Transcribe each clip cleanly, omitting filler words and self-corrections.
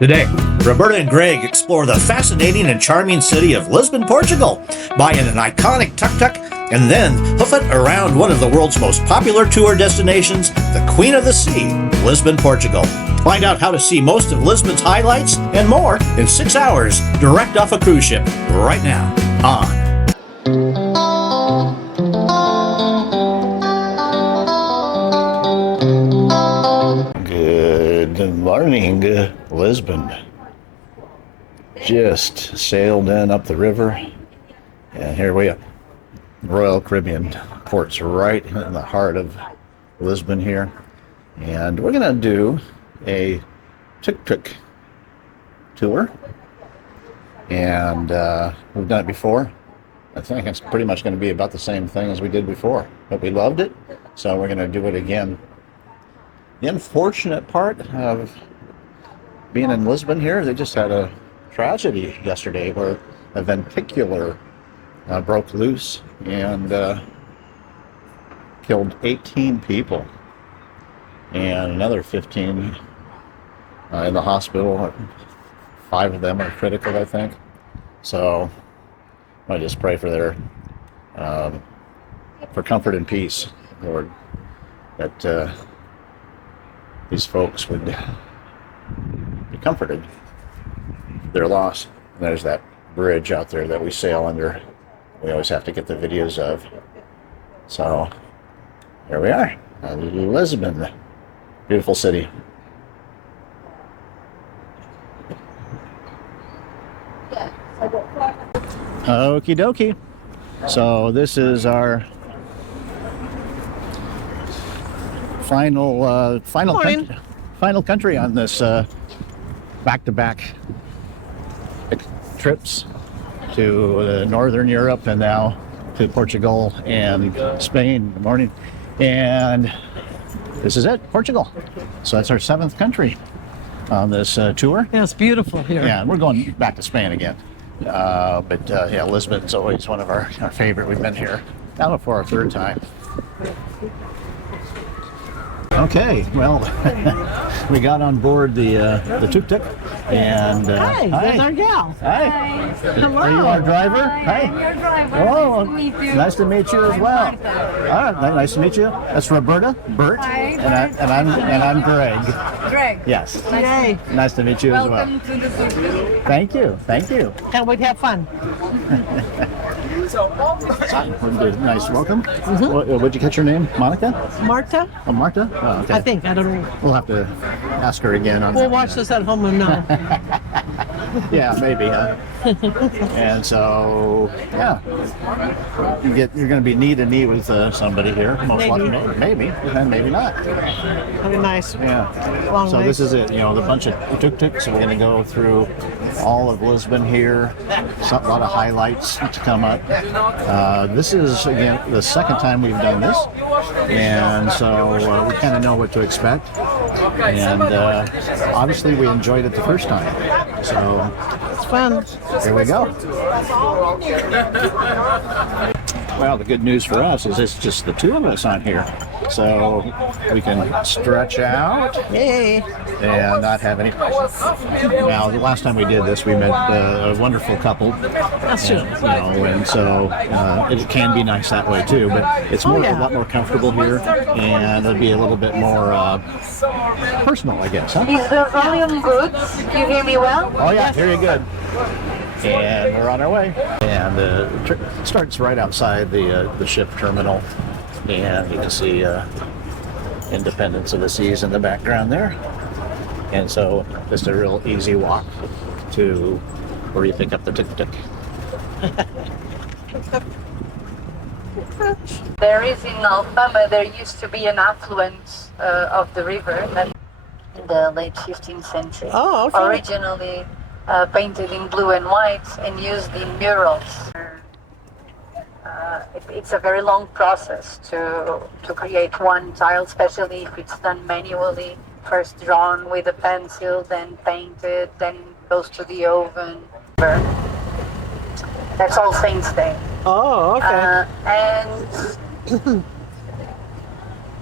Today, Roberta and Greg explore the fascinating and charming city of Lisbon, Portugal, buy in an iconic Tuk Tuk, and then hoof it around one of the world's most popular tour destinations, the Queen of the Sea, Lisbon, Portugal. Find out how to see most of Lisbon's highlights and more in 6 hours direct off a cruise ship right now on Good morning, Lisbon. Just sailed in up the river, and here we are. Royal Caribbean port's right in the heart of Lisbon here, and we're gonna do a Tuk Tuk tour, and we've done it before. I think it's pretty much going to be about the same thing as we did before, but we loved it, so we're going to do it again. The unfortunate part of being in Lisbon here, they just had a tragedy yesterday where a ventricular broke loose and killed 18 people and another 15 in the hospital. 5 of them are critical, I think. So I just pray for their for comfort and peace, Lord, that these folks would be comforted for their loss. And there's that bridge out there that we sail under. We always have to get the videos of. So here we are, Lisbon, beautiful city. Okie dokie. So this is our final country on this back-to-back trips to Northern Europe and now to Portugal and Spain. Good morning. And this is it, Portugal. So that's our 7th country on this tour. Yeah, it's beautiful here. Yeah, we're going back to Spain again. But yeah, Lisbon's always one of our favorite. We've been here now for our 3rd time. Okay, well, we got on board the Tuk Tuk, and Hi, there's our gal. Hi. Hello. Are you our driver? Hi. I'm your driver. Oh, Nice to meet you. nice to meet you as I'm well. Martha. All right, nice to meet you. That's Roberta, Bert, Hi, and I'm Greg. Greg. Yes, Yay. nice to meet you as well. Welcome to the Tuk Tuk. Thank you, thank you. Can't wait to have fun. Nice, welcome. What'd you catch your name? Monica? Marta? Oh, Marta? Oh, okay. I think. I don't know. We'll have to ask her again on We'll that. watch this at home and know. Yeah, maybe. And so, yeah, you're going to be knee to knee with somebody here. Most Maybe. likely, maybe, and maybe not. That'd be nice. Yeah. Long So way. this is it. You know, the bunch of tuk tuks. So we're going to go through all of Lisbon here. A lot of highlights to come up. This is again the 2nd time we've done this, and so we kind of know what to expect. And obviously, we enjoyed it the first time. So It's fun. here we go. Well, the good news for us is it's just the 2 of us on here, so we can stretch out Yay. and not have any. Now, the last time we did this, we met a wonderful couple. That's true. You know, and so it can be nice that way too. But it's more yeah. a lot more comfortable here, and it'll be a little bit more personal, I guess. Huh? Is the volume good? You hear me well? Oh yeah, very good. And we're on our way. And the trip starts right outside the ship terminal, and you can see Independence of the Seas in the background there. And so just a real easy walk to where you pick up the Tuk Tuk. There is in Alfama, there used to be an affluent of the river in the late 15th century. Oh, okay. Originally painted in blue and white and used in murals. It's a very long process to create one tile, especially if it's done manually. First drawn with a pencil, then painted, then goes to the oven. That's All Saints Day. Oh, okay. And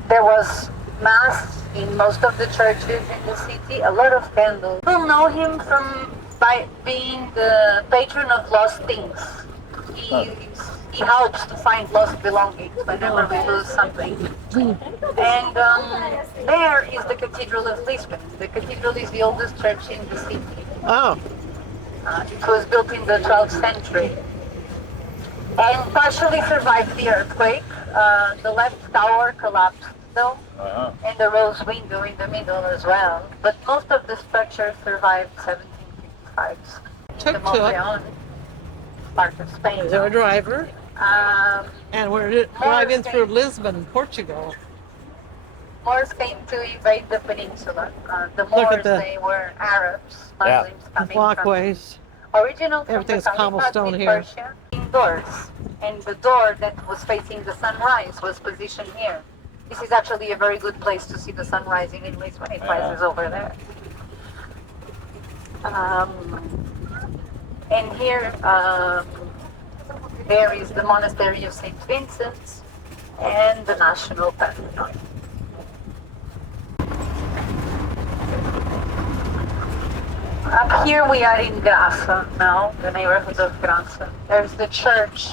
there was mass in most of the churches in the city, a lot of candles. People know him by being the patron of lost things. He helps to find lost belongings whenever we lose something. And there is the Cathedral of Lisbon. The cathedral is the oldest church in the city. Oh, It was built in the 12th century and partially survived the earthquake. The left tower collapsed though, and the rose window in the middle as well. But most of the structure survived 1755's. Tuk The Tuk. Montreal, part of Spain. is there a driver? Um, And we're driving through Lisbon, Portugal. Moors came to invade the peninsula. The Look at Moors, the- they were Arabs, Yeah. Muslims coming Walkways. from original from Everything's the Caliphate cobblestone in here. Persia. Indoors, and the door that was facing the sunrise was positioned here. This is actually a very good place to see the sun rising in Lisbon. It rises over there. And here, there is the monastery of Saint Vincent and the National Pantheon. Up here we are in Graça now, the neighborhood of Graça. There's the church.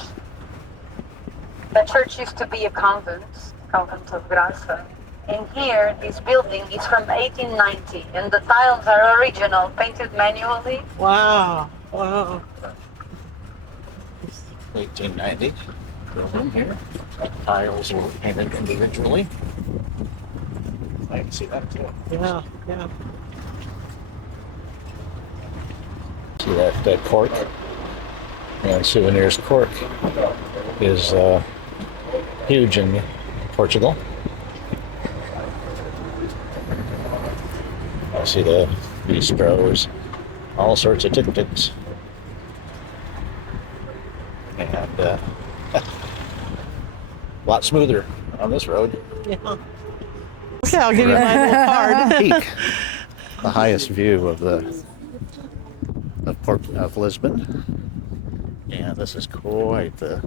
The church used to be a convent of Graça. And here, this building is from 1890, and the tiles are original, painted manually. Wow, wow. 1890. Building here. Tiles were painted individually. I can see that too. Yeah, yeah. See that cork? And Souvenirs cork is huge in Portugal. I see the bistros, all sorts of tuk-tuks. And a lot smoother on this road. Yeah. Okay, I'll give you my little card. Peak, the highest view of of Lisbon, and this is quite the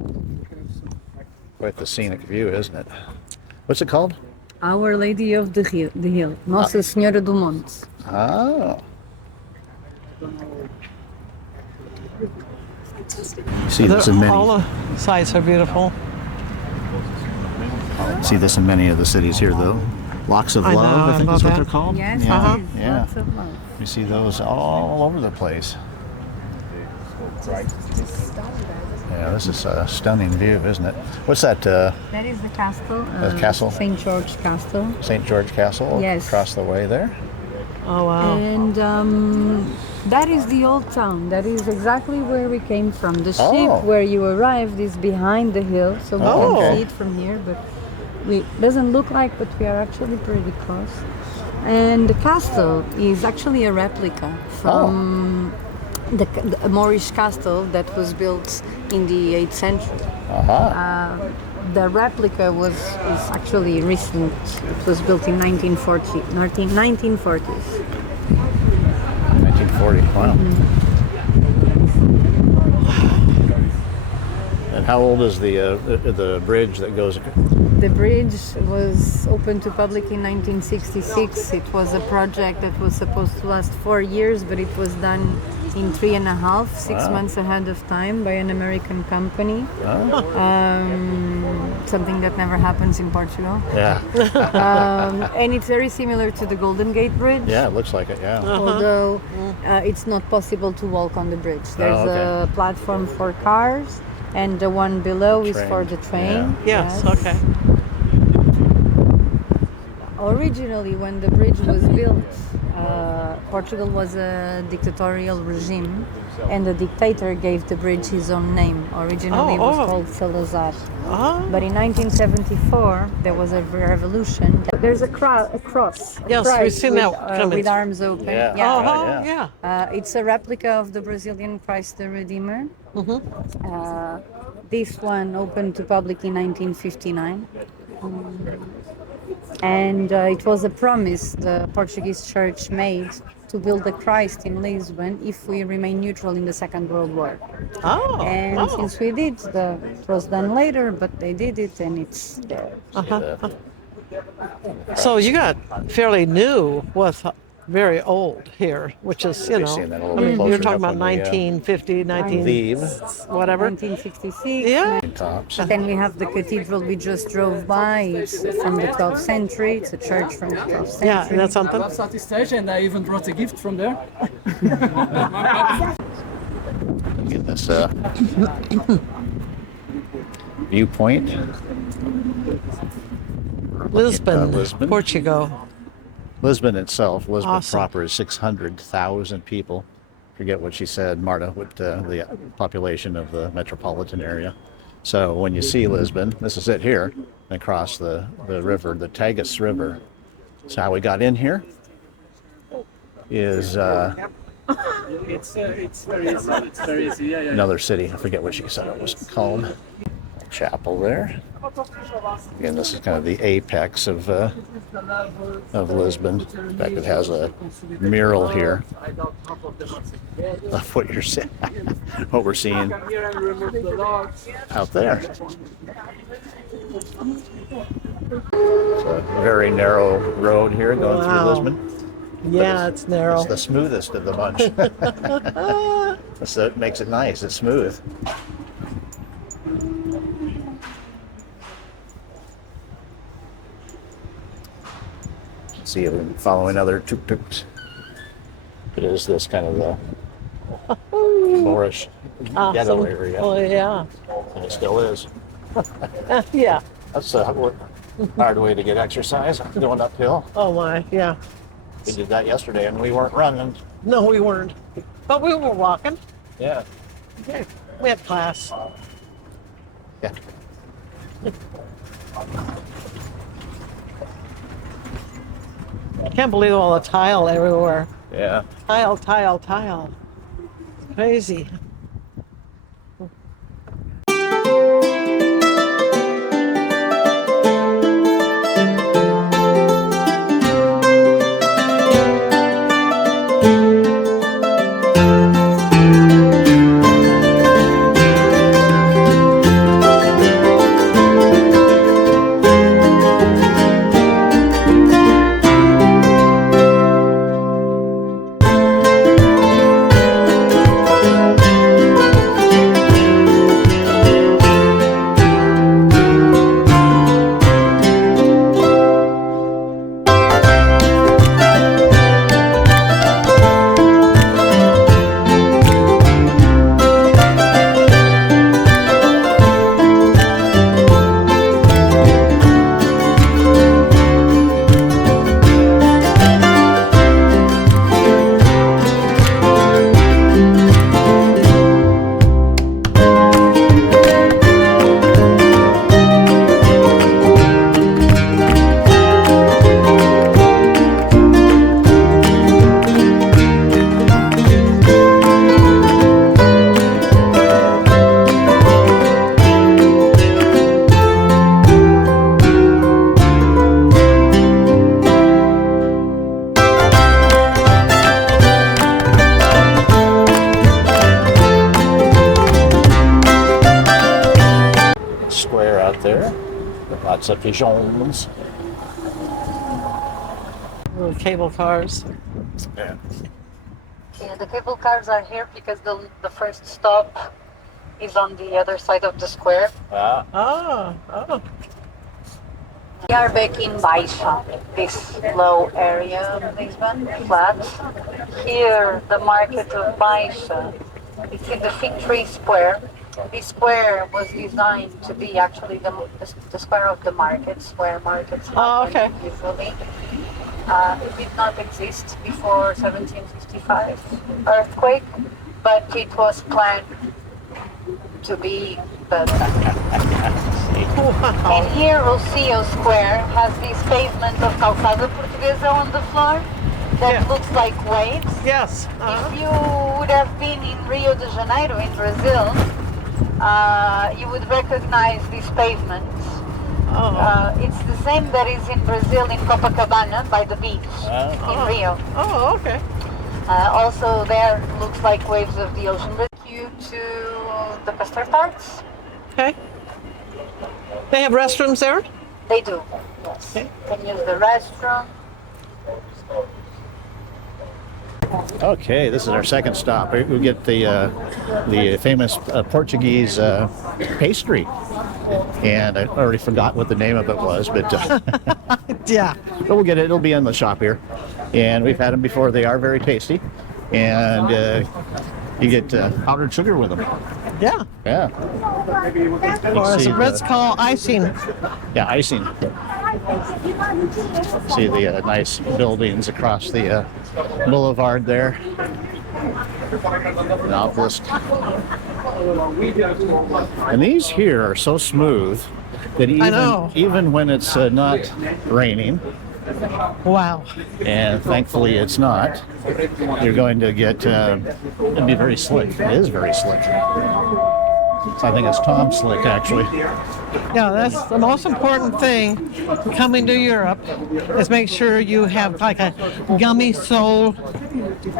scenic view, isn't it? What's it called? Our Lady of the Hill, Nossa Senhora do Monte. Oh. See this in All many. the sites are beautiful. See this in many of the cities here, though. Locks of I know, Love, I think I is love what they're that. called. Yes, Yeah. it is. Yeah. Lots of love. You see those all over the place. Yeah, this is a stunning view, isn't it? What's that? That is the castle. castle? St. George Castle. St. George Castle Yes. across the way there. Oh, wow. And that is the old town. That is exactly where we came from. The Oh. ship where you arrived is behind the hill, so we Oh. can see it from here. But it doesn't look like, but we are actually pretty close. And the castle is actually a replica from the Moorish castle that was built in the 8th century. The replica is actually recent. It was built in 1940s. 1940. Wow. And how old is the bridge that goes? The bridge was opened to public in 1966. It was a project that was supposed to last 4 years, but it was done in 3.5, 6 Wow. months ahead of time by an American company. Something that never happens in Portugal. Yeah. And it's very similar to the Golden Gate Bridge. Yeah, it looks like it. Yeah. Although it's not possible to walk on the bridge. There's okay. a platform for cars, and the one below is Train. for the train. Yes, okay. Originally, when the bridge was built, Portugal was a dictatorial regime, and the dictator gave the bridge his own name. Originally, it was called Salazar. But in 1974, there was a revolution. There's a cross. Yes, Christ we've seen with, that coming. with arms open. Yeah. Oh, yeah. yeah. It's a replica of the Brazilian Christ the Redeemer. This one opened to public in 1959. And it was a promise the Portuguese church made to build a Christ in Lisbon if we remain neutral in the Second World War. Oh, And since we did, it was done later, but they did it and it's there. So you got fairly new with very old here, which is, you Be know, seeing that a I little bit mean, closer you're talking up about when we, 1950, 19 leave. whatever. 1966. Yeah. Tops. Then we have the cathedral we just drove by. It's from the 12th century. It's a church from the 12th century. Yeah, that's something. Love at this stage, and I even brought a gift from there. Get this viewpoint. Lisbon, Lisbon. Portugal. Lisbon itself, Lisbon Awesome. proper is 600,000 people. Forget what she said, Marta, what the population of the metropolitan area. So when you see Lisbon, this is it here, across the river, the Tagus River. So how we got in here is It's very easy. It's very easy. Yeah, yeah. another city. I forget what she said it was called. Chapel there. Again, this is kind of the apex of Lisbon. In fact, it has a mural here of what you're seeing, what we're seeing out there. It's a very narrow road here going Wow. through Lisbon. Yeah, it's narrow. It's the smoothest of the bunch. That's what makes it nice. It's smooth. See if I'm following other tuk tuks. It is this kind of the Moorish ghetto area, Oh, yeah. and it still is. Yeah. That's a hard way to get exercise, going uphill. Oh, my. Yeah. We did that yesterday, and we weren't running. No, we weren't. But we were walking. Yeah. Yeah. We had class. Yeah. I can't believe all the tile everywhere. Yeah. Tile, tile, tile. It's crazy. Square out there. Lots of pigeons. Little cable cars. Yeah. Yeah, the cable cars are here because the first stop is on the other side of the square. Ah. Oh. We are back in Baixa, this low area of Lisbon, flat. Here, the market of Baixa, it's in the Fig Tree Square. This square was designed to be actually the square of the markets, where markets happen okay. usually. It did not exist before 1755 earthquake, but it was planned to be the Wow. And here Rocio Square has this pavement of calçada portuguesa on the floor that Yeah. looks like waves. Yes. If you would have been in Rio de Janeiro in Brazil, you would recognize these pavements. It's the same that is in Brazil in Copacabana by the beach in Rio. Oh, okay. Also there looks like waves of the ocean. Take you to the custard tarts. Okay. They have restrooms there? They do. Yes. You can use the restroom. Okay, this is our second stop. We get the famous Portuguese pastry, and I already forgot what the name of it was, but Yeah. but we'll get it. It'll be in the shop here, and we've had them before. They are very tasty, and you get powdered sugar with them. Yeah. Yeah. Or as see the Brits call icing. Yeah, icing. See the nice buildings across the boulevard there. An obelisk. And these here are so smooth that even when it's not raining, Wow. and thankfully it's not, you're going to get it'll be very slick. It is very slick. I think it's Tom Slick, actually. Yeah, that's the most important thing coming to Europe is make sure you have like a gummy sole,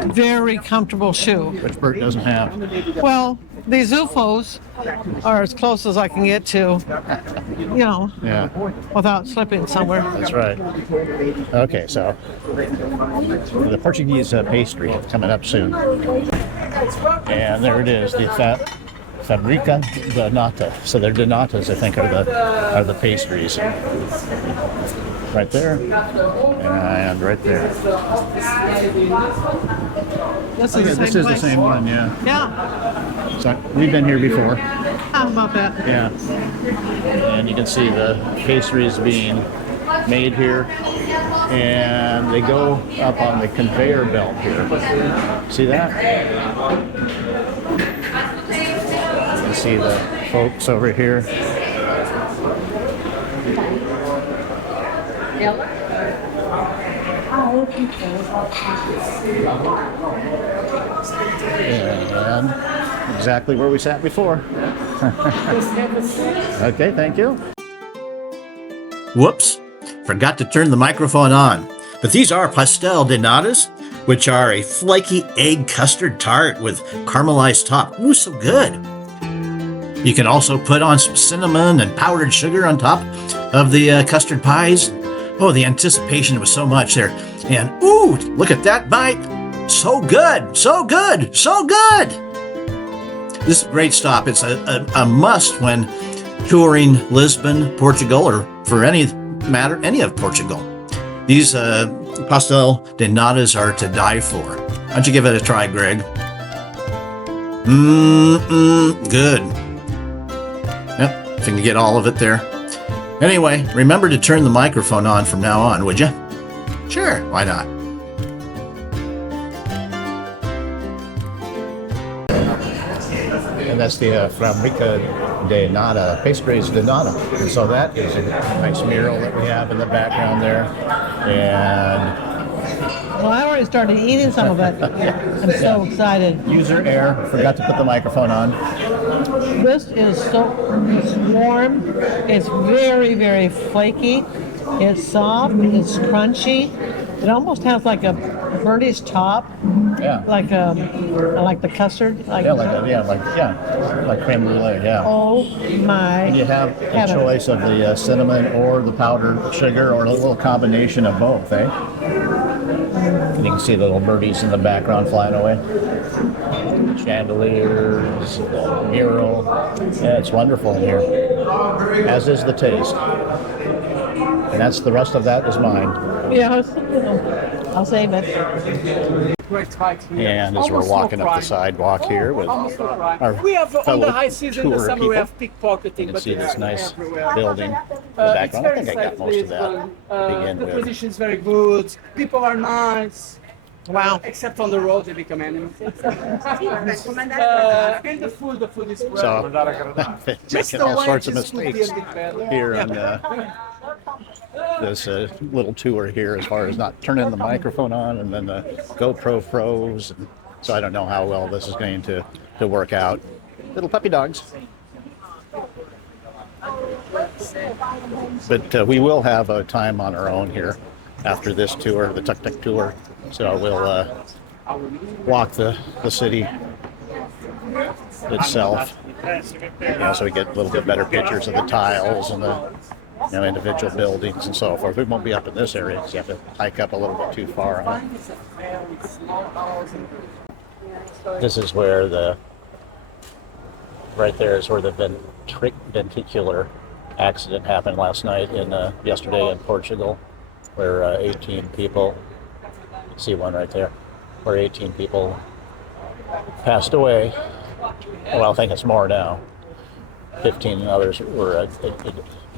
very comfortable shoe. Which Bert doesn't have. Well, these UFOs are as close as I can get to, Yeah, without slipping somewhere. that's right. Okay, so the Portuguese pastry coming up soon. And there it is, the Fabrica de Nata. So they're donatas, I think, are the pastries. Right there, and right there. This Okay, is this is the same one, yeah. Yeah. So we've been here before. How about that? Yeah. And you can see the pastries being made here, and they go up on the conveyor belt here. See that? You can see the folks over here. And exactly where we sat before. Okay, thank you. Whoops, forgot to turn the microphone on. But these are pastel de natas, which are a flaky egg custard tart with caramelized top. Ooh, so good. You can also put on some cinnamon and powdered sugar on top of the custard pies. Oh, the anticipation was so much there. And ooh, look at that bite. So good, so good, so good. This is a great stop. It's a must when touring Lisbon, Portugal, or for any matter, any of Portugal. These pastel de natas are to die for. Why don't you give it a try, Greg? Good. Yep, if you can get all of it there. Anyway, remember to turn the microphone on from now on, would you? Sure, why not? And that's the Fabrica de Nata, Pastries de Nata. And so that is a nice mural that we have in the background there. And Well, I already started eating some of it. I'm so excited. user air, forgot to put the microphone on. This is it's warm. It's very, very flaky. It's soft. It's crunchy. It almost has like a birdie's top, Yeah. like the custard. Like, Like creme brulee, yeah. oh my! And you have a heavens. choice of the cinnamon or the powdered sugar, or a little combination of both, eh? And you can see the little birdies in the background flying away. Chandeliers, mural. Yeah, it's wonderful in here. As is the taste. And that's the rest of that is mine. Yeah, I'll save it. And as we're walking up the sidewalk here with our We have on fellow the high season in the tour summer people. we have pickpocketing, You can but see this nice everywhere. building in the It's background. I very think I got safe, most of that Lisbon. to begin The with. position is very good. People are nice. Wow. Except on the road, they become enemies. And the food is great. So, Just making the all sorts of language could be a mistakes bit better. here on this little tour here, as far as not turning the microphone on, and then the GoPro froze. And so I don't know how well this is going to work out. Little puppy dogs. But we will have a time on our own here after this tour, the Tuk Tuk tour. So we'll walk the city itself. So we get a little bit better pictures of the tiles and the individual buildings and so forth. We won't be up in this area because you have to hike up a little bit too far. Huh? This is where right there is where the ventricular accident happened last night yesterday in Portugal, where 18 people, you can see one right there, where 18 people passed away. Well, I think it's more now. 15 others were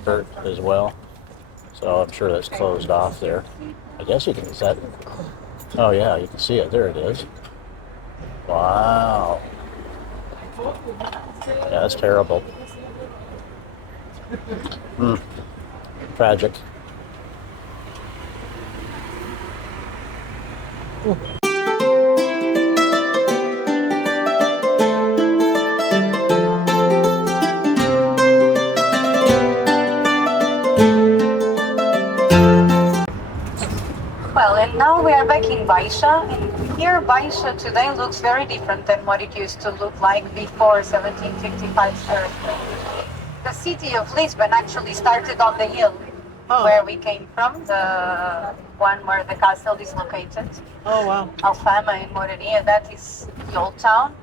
hurt as well. So I'm sure that's closed off there. I guess you can, is that? Oh yeah, you can see it. There it is. Wow. Yeah, that's terrible. Tragic. Well, and now we are back in Baixa, and here Baixa today looks very different than what it used to look like before 1755's earthquake. The city of Lisbon actually started on the hill where we came from, the one where the castle is located. Oh, wow. Alfama and Moraria, that is the old town,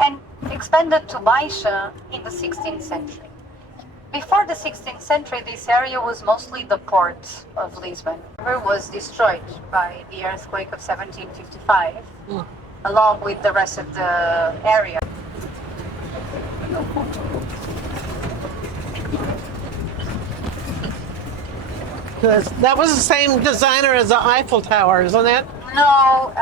and expanded to Baixa in the 16th century. Before the 16th century, this area was mostly the port of Lisbon. It was destroyed by the earthquake of 1755, along with the rest of the area. That was the same designer as the Eiffel Tower, isn't it? No,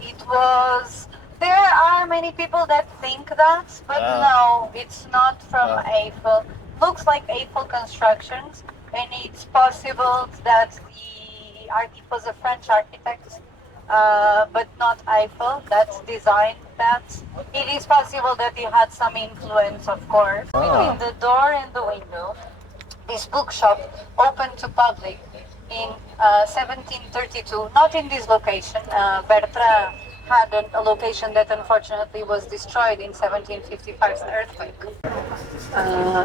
it was. There are many people that think that, but no, it's not from Eiffel. Looks like Eiffel constructions, and it's possible that it was a French architect, but not Eiffel that designed that. It is possible that he had some influence, of course. Between the door and the window, this bookshop opened to public in 1732, not in this location. Bertrand had a location that unfortunately was destroyed in 1755's earthquake.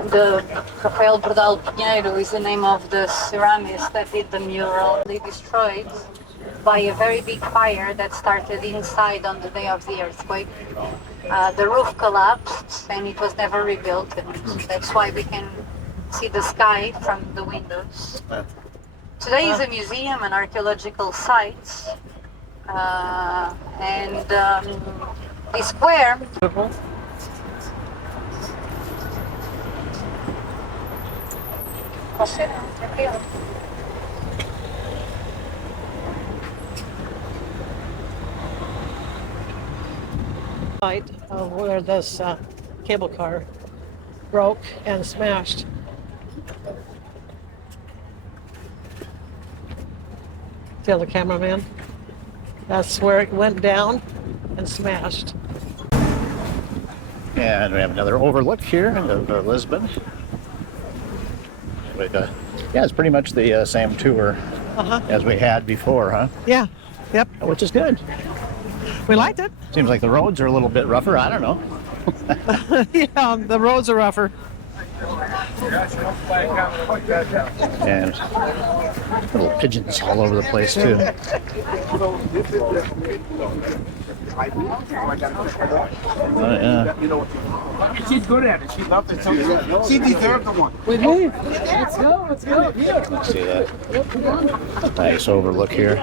The Rafael Bordal Pinheiro is the name of the ceramist that did the mural. They destroyed by a very big fire that started inside on the day of the earthquake. The roof collapsed and it was never rebuilt, and that's why we can see the sky from the windows. Today is a museum, an archaeological site, and the square. Where this cable car broke and smashed. Tell the cameraman. That's where it went down and smashed. And we have another overlook here of Lisbon. But, yeah, it's pretty much the same tour as we had before, huh? Yeah. Yep. Which is good. We liked it. Seems like the roads are a little bit rougher. I don't know. Yeah, the roads are rougher. And little pigeons all over the place too. Yeah. She's good at it. She loved it. She deserved the one. Let's go. Yeah. See that? Nice overlook here.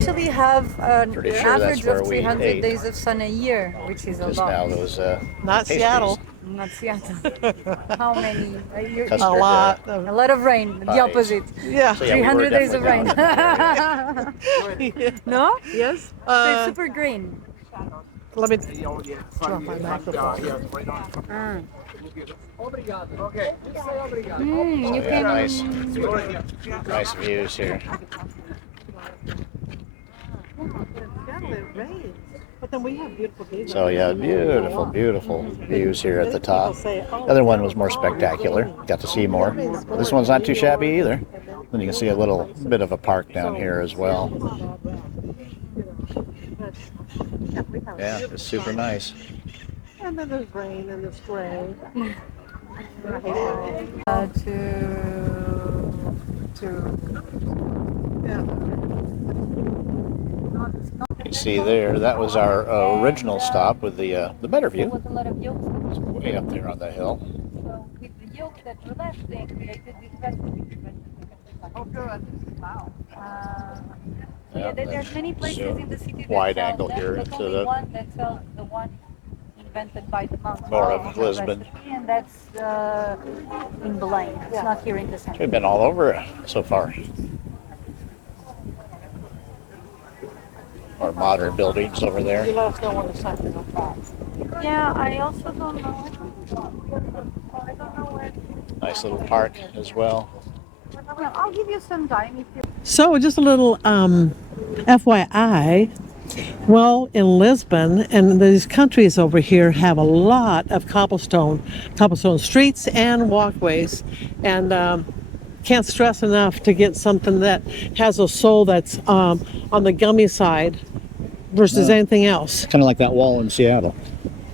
Actually have an Pretty sure that's average where of we 300 ate. days of sun a year, which is a Just lot. now those Not pastries. Seattle. Not Seattle. How many? Custard, A lot. A lot of rain. The Pies. opposite. Yeah. So, yeah, we were 300 days of rain. definitely No? Yes? So it's super green. Let me Oh, yeah. drop my microphone. You Yeah, can. nice views here. But then we have beautiful views. So yeah, beautiful views here at the top. The other one was more spectacular. Got to see more. This one's not too shabby either. Then you can see a little bit of a park down here as well. Yeah, it's super nice. And then there's rain and there's gray. You see there, that was our original stop with the better view. With a lot of yolks. It's way up there on the hill. So with the yolk that were left, they created this recipe. Oh, good. Wow. Yeah, there's many places in the city that wide sell angle them, here but to only the one that sells the one invented by the monks. more of Lisbon. Recipe, and that's in Belém. It's not here in the center. We've been all over it so far. Our modern buildings over there. You let us know when it's time to go. Yeah, I also don't know. I don't know where. Nice little park as well. Well, I'll give you some time if you. So, just a little FYI. Well, in Lisbon and these countries over here have a lot of cobblestone streets and walkways, and can't stress enough to get something that has a sole that's on the gummy side versus anything else. Kind of like that wall in Seattle.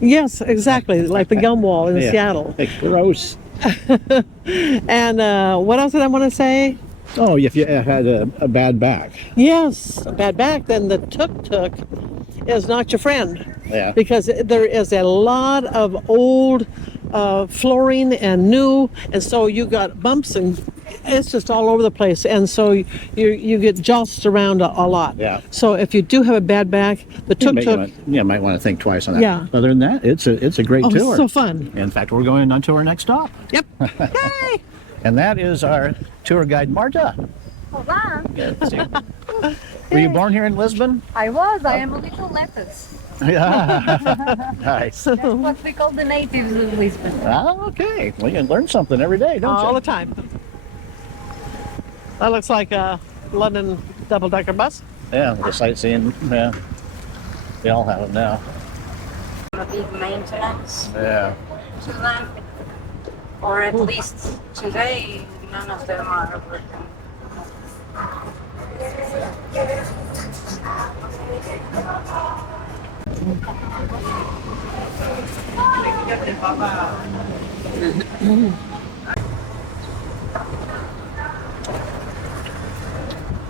Yes, exactly, like the gum wall in Seattle. Hey, gross. And what else did I want to say? Oh, if you had a bad back. Yes, a bad back, then the Tuk Tuk is not your friend. Yeah. Because there is a lot of old flooring and new, and so you got bumps and it's just all over the place, and so you get jostled around a lot. Yeah. So if you do have a bad back, the Tuk Tuk. You might want to think twice on that. Yeah. Other than that, it's a great tour. It's so fun. In fact, we're going on to our next stop. Yep. Yay! And that is our tour guide, Marta. Hola. Good to see you. Were you born here in Lisbon? I was. I am a little lettuce. Yeah. Nice. That's what we call the natives of Lisbon. Ah, okay. Well, you learn something every day, don't All you? the time. That looks like a London double-decker bus. Yeah, the sightseeing. Yeah. They all have them now. A big maintenance Yeah. to them, or at least today, none of them are working.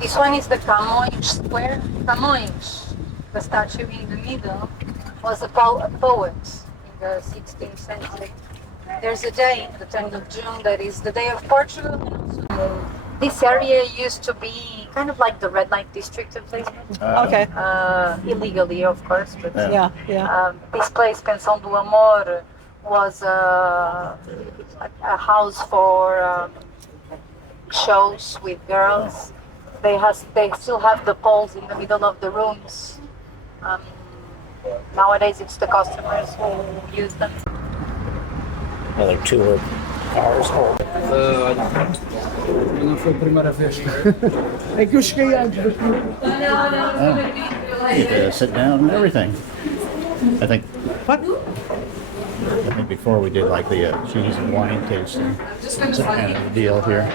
This one is the Camões Square. Camões, the statue in the middle, was a poet in the 16th century. There's a day, the 10th of June, that is the day of Portugal. And also, this area used to be kind of like the red light district of Lisbon. Okay. Illegally, of course, but Yeah. this place, Pensão do Amor, was a house for shows with girls. They still have the poles in the middle of the rooms. Nowadays, it's the customers who use them. Another tour cars. Não foi a primeira vez. É que eu cheguei antes daqui. You get to sit down and everything. I think before we did like the cheese and wine tasting. It's kind of the deal here.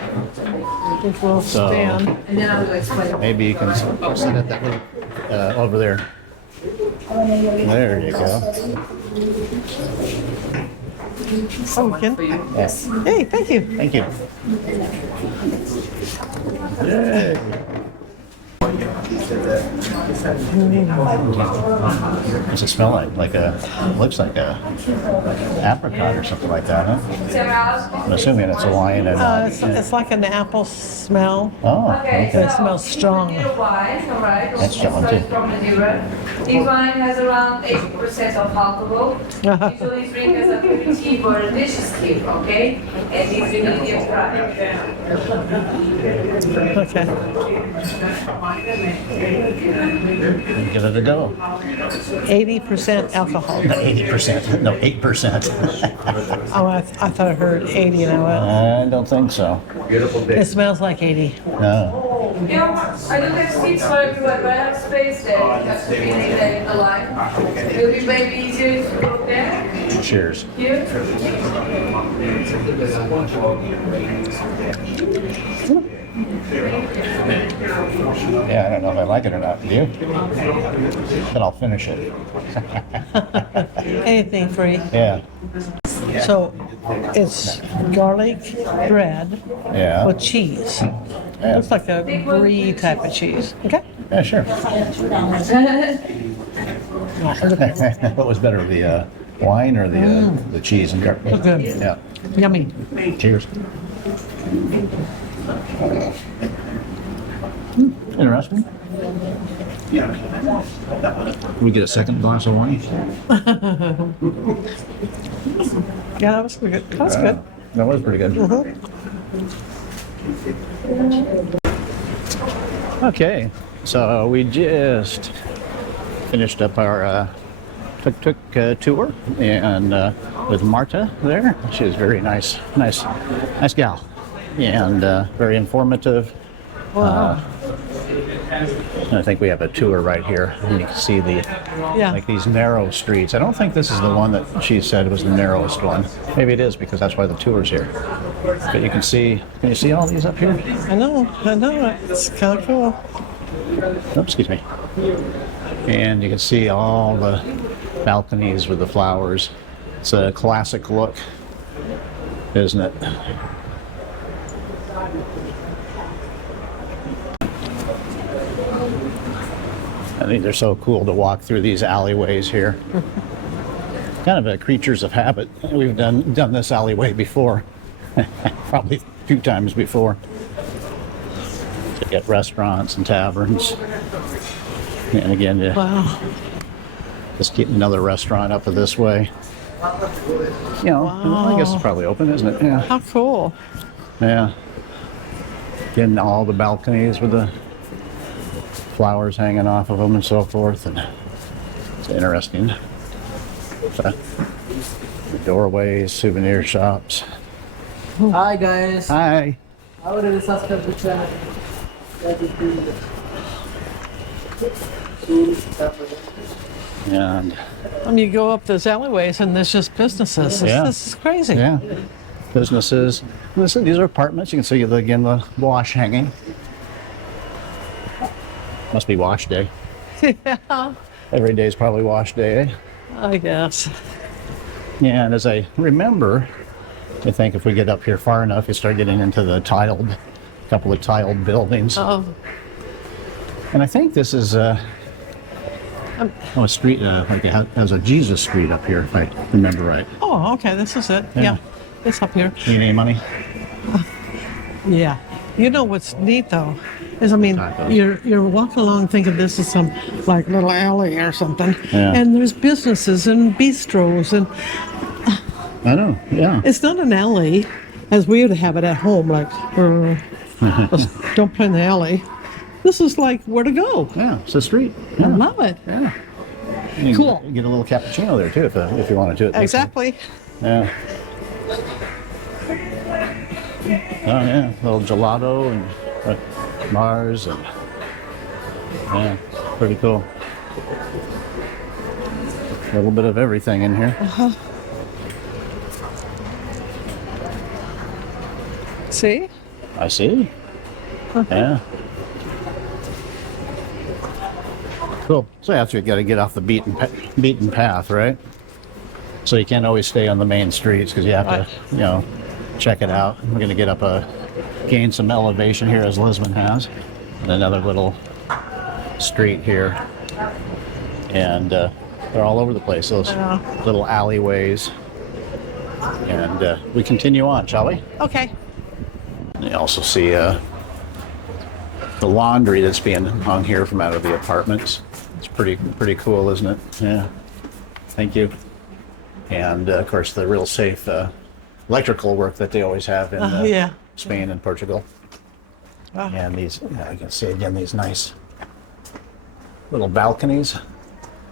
Which will So- stand. Maybe you can sit at that little over there. There you go. Oh, we can? Yes. Hey, thank you. Thank you. Yay. What's it smell like? Looks like a apricot or something like that, huh? I'm assuming it's a wine and It's like an apple smell. oh, But okay. it smells strong. That's strong too. This wine has around 80% of alcohol. Usually drink as a aperitif or a digestive, okay? And it's medium dry. Okay. Give it a go. 80% alcohol. 80%. No, 8%. Oh, I thought I heard 80 and I went, I don't think so. it smells like 80. No. Yeah, I don't have seats for everyone, but I have space there. You have to be in the line. Will be maybe easier to go there. Cheers. Here. Yeah, I don't know if I like it or not. Do you? But I'll finish it. Anything free. Yeah. So It's garlic bread Yeah. with cheese. Yeah. Looks like a brie type of cheese. Okay. Yeah, sure. What was better, the wine or the cheese and garlic? Good. Yeah. Yummy. Cheers. Interesting. We get a second glass of wine. Yeah, that was good. That was good. That was pretty good. Okay, so we just finished up our Tuk Tuk tour, and with Marta there. She's a very nice gal, and very informative. Wow. I think we have a tour right here. And you can see like these narrow streets. I don't think this is the one that she said was the narrowest one. Maybe it is, because that's why the tour's here. But you can see, can you see all these up here? I know. It's kind of cool. Oh, excuse me. And you can see all the balconies with the flowers. It's a classic look, isn't it? I think they're so cool to walk through these alleyways here. Kind of a creatures of habit. We've done this alleyway before, probably a few times before. To get restaurants and taverns, and again, Wow. just get another restaurant up this way. You know, I guess it's probably open, isn't it? Yeah. How cool. Yeah. Getting all the balconies with the flowers hanging off of them and so forth, and it's interesting. Doorways, souvenir shops. Hi guys. Hi. I already subscribed to the channel. And You go up those alleyways and there's just businesses. Yeah. This is crazy. yeah, businesses. Listen, these are apartments. You can see again the wash hanging. Must be wash day. Yeah, Every day is probably wash day. Eh? I guess. Yeah, and as I remember, I think if we get up here far enough, you start getting into the couple of tiled buildings. Oh, And I think this is a street, like it has a Jesus Street up here, if I remember right. oh, okay. This is it. Yeah. Yeah, it's up here. Need any money? Yeah. You know what's neat though is, Tacos. you're walking along thinking this is some like little alley or something, Yeah. and there's businesses and bistros, and I know, yeah. it's not an alley as we would have it at home, like don't play in the alley. This is like where to go. Yeah, it's a street. I Yeah. love it. Yeah. You Cool. can get a little cappuccino there too if you wanted to. Exactly. Yeah. Oh yeah, a little gelato and Mars and yeah, pretty cool. A little bit of everything in here. See? I see. Yeah. Cool. So that's you got to get off the beaten path, right? So you can't always stay on the main streets because you have to, check it out. We're going to get gain some elevation here as Lisbon has, and another little street here, and they're all over the place. Those little alleyways, and we continue on, shall we? Okay. And you also see the laundry that's being hung here from out of the apartments. It's pretty cool, isn't it? Yeah. Thank you. And of course, the real safe electrical work that they always have in Yeah. Spain and Portugal. Wow. And these, you can see again these nice little balconies.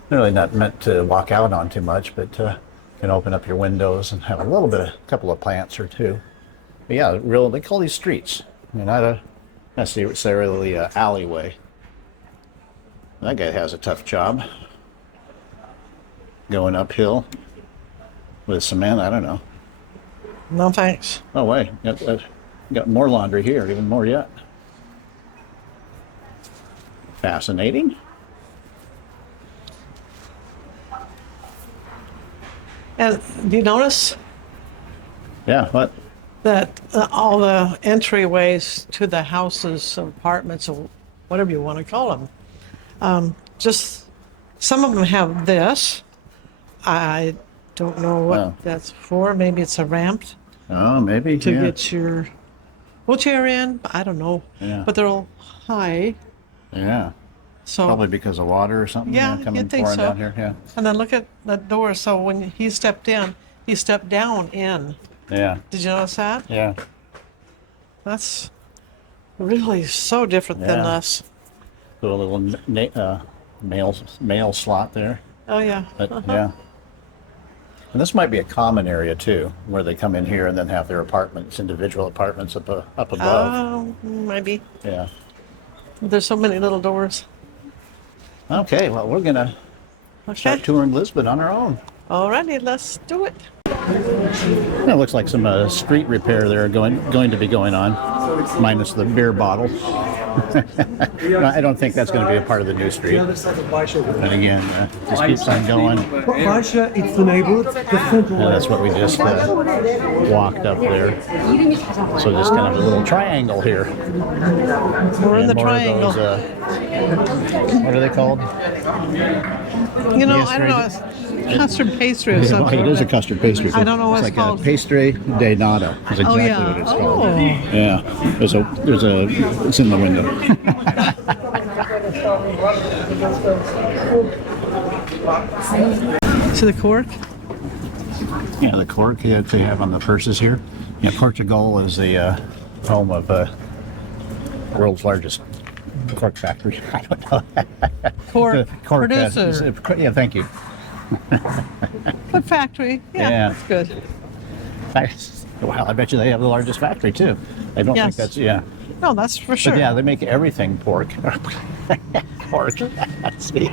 They're really not meant to walk out on too much, but you can open up your windows and have a couple of plants or two. But yeah, they call these streets. Not necessarily an alleyway. That guy has a tough job. Going uphill with cement, I don't know. No thanks. Oh wait, got more laundry here, even more yet. Fascinating. And do you notice Yeah, what? that all the entryways to the houses, apartments, or whatever you want to call them, just some of them have this. I don't know what Oh. that's for. Maybe it's a ramp Oh, maybe. to Yeah. get your wheelchair in. I don't know. Yeah. But they're all high. Yeah. So Probably because of water or something. Yeah, coming you'd think pouring so. down here. Yeah. And then look at the door. So when he stepped in, he stepped down in. Yeah. Did you notice that? Yeah. That's really so different than Yeah. us. Put a little mail slot there. Oh yeah. But yeah. And this might be a common area too, where they come in here and then have their apartments, individual apartments up above. Oh, maybe. Yeah. There's so many little doors. Okay. Well, we're gonna Okay. start touring Lisbon on our own. Alrighty, let's do it. It looks like some street repair there going to be going on, minus the beer bottle. I don't think that's going to be a part of the new street. But again, just keeps on going. Russia, it's the neighborhood, the central. That's what we just walked up there. So just kind of a little triangle here. We're in the And more of triangle. those, what are they called? You know, Yes, I don't know. right. It's custard pastry or something. It is a custard pastry. I don't know what it's it's like called. a pastry de nata. Is exactly yeah. what it's called. Oh. Yeah. It's in the window. See the cork? Yeah, the cork that they have on the purses here. Yeah, Portugal is the home of world's largest cork factory. I don't know. Cork producer. Yeah, thank you. What factory? Yeah, Yeah. that's good. Well, I bet you they have the largest factory too. I don't Yes. think that's yeah. No, that's for sure. But yeah, they make everything pork. Pork. See?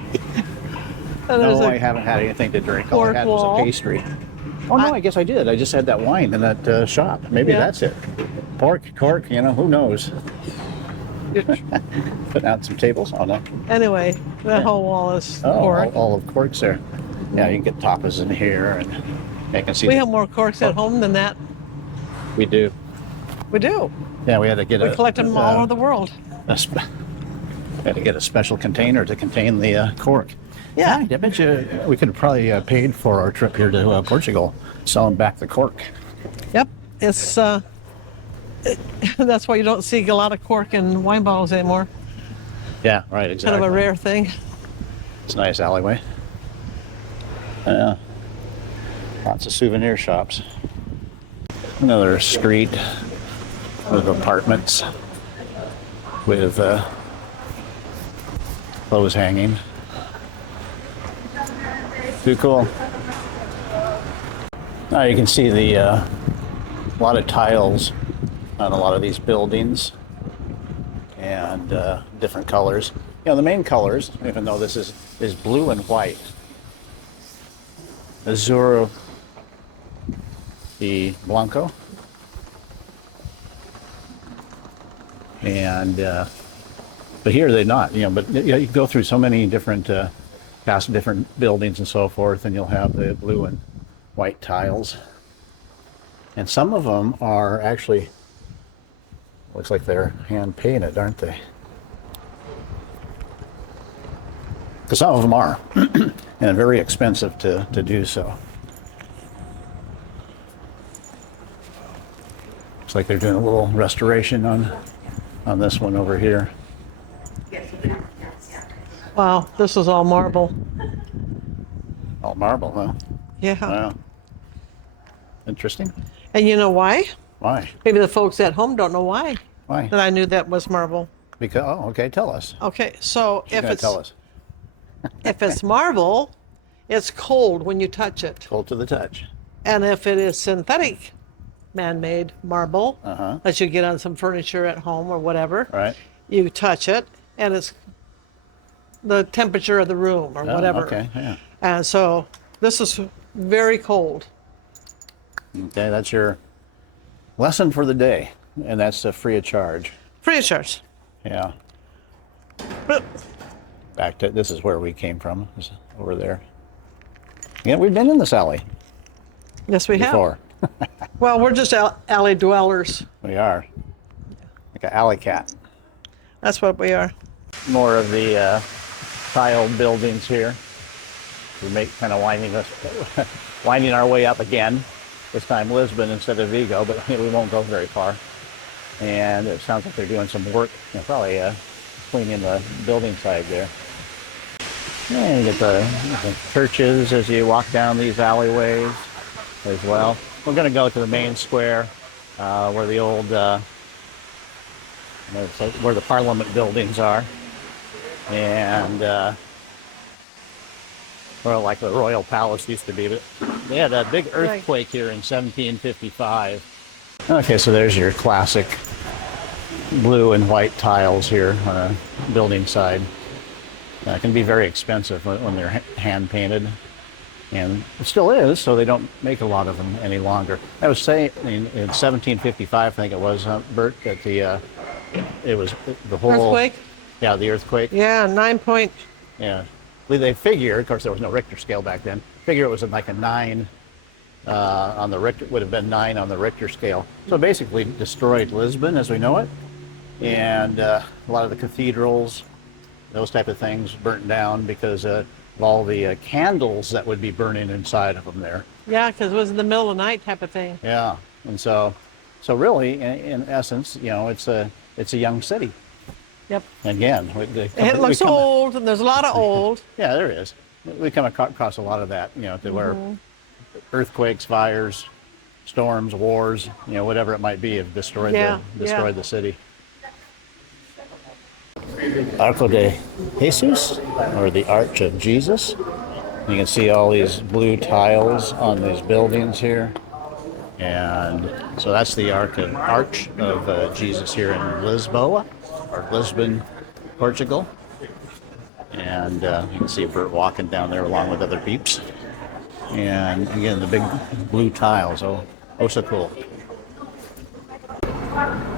There's No, a I haven't had anything to drink. All I cork had was wall. a pastry. Oh no, I guess I did. I just had that wine in that shop. Maybe Yeah. that's it. Pork, cork. Who knows? Put out some tables. Oh no. Anyway, that whole wall is Oh, cork. all of corks there. Yeah, you can get tapas in here, and I can see. We have more corks at home than that. We do. We do. Yeah, we had to get We collect them all over the world. Had to get a special container to contain the cork. Yeah. I bet you we could have probably paid for our trip here to Portugal, selling back the cork. Yep. It's that's why you don't see a lot of cork in wine bottles anymore. Yeah, right, exactly. Kind of a rare thing. It's a nice alleyway. Yeah. Lots of souvenir shops. Another street with apartments with clothes hanging. Too cool. Now you can see a lot of tiles on a lot of these buildings and different colors. The main colors, even though this is blue and white. Azuro y Blanco. And but here they're not, but you go through so many different past different buildings and so forth, and you'll have the blue and white tiles. And some of them are actually, looks like they're hand painted, aren't they? Because some of them are, and very expensive to do so. Looks like they're doing a little restoration on this one over here. Wow, this is all marble. All marble, huh? Yeah. Wow. Interesting. And you know why? Why? Maybe the folks at home don't know why. Why? That I knew that was marble. Because okay, tell us. Okay, so You're gonna tell us. if it's marble, it's cold when you touch it. Cold to the touch. And if it is synthetic, man-made marble Uh-huh. that you get on some furniture at home or whatever, Right. you touch it, and it's the temperature of the room or Oh, whatever. okay, yeah. And so this is very cold. Okay, that's your lesson for the day, and that's free of charge. Free of charge. Yeah. But Back to this is where we came from. Is over there. Yeah, we've been in this alley yes, we before. Well, we're just alley dwellers. We are. Like an alley cat. That's what we are. More of the tiled buildings here. We make kind of winding our way up again. This time Lisbon instead of Vigo, but we won't go very far. And it sounds like they're doing some work, probably cleaning the building side there. And you get the churches as you walk down these alleyways as well. We're going to go to the main square where the old, where the Parliament buildings are. And where like the Royal Palace used to be. But they had a big earthquake here in 1755. Okay, so there's your classic blue and white tiles here on a building side. It can be very expensive when they're hand painted, and it still is, so they don't make a lot of them any longer. I was saying in 1755, I think it was, Bert, that it was the whole Earthquake? Yeah, the earthquake. Yeah, 9 point. Yeah, they figure, of course, there was no Richter scale back then. Figure it was like a 9 on the Richter, would have been 9 on the Richter scale. So it basically destroyed Lisbon as we know it, and a lot of the cathedrals, those type of things burnt down because of all the candles that would be burning inside of them there. Yeah, because it was in the middle of the night type of thing. Yeah, and so really, in essence, it's a young city. Yep. Again, It looks old, and there's a lot of old. Yeah, there is. We come across a lot of that, to where earthquakes, fires, storms, wars, whatever it might be, have destroyed the city. Arco de Jesus, or the Arch of Jesus. You can see all these blue tiles on these buildings here. And so that's the Arch of Jesus here in Lisboa, or Lisbon, Portugal. And you can see Bert walking down there along with other peeps. And again, the big blue tiles, oh so cool.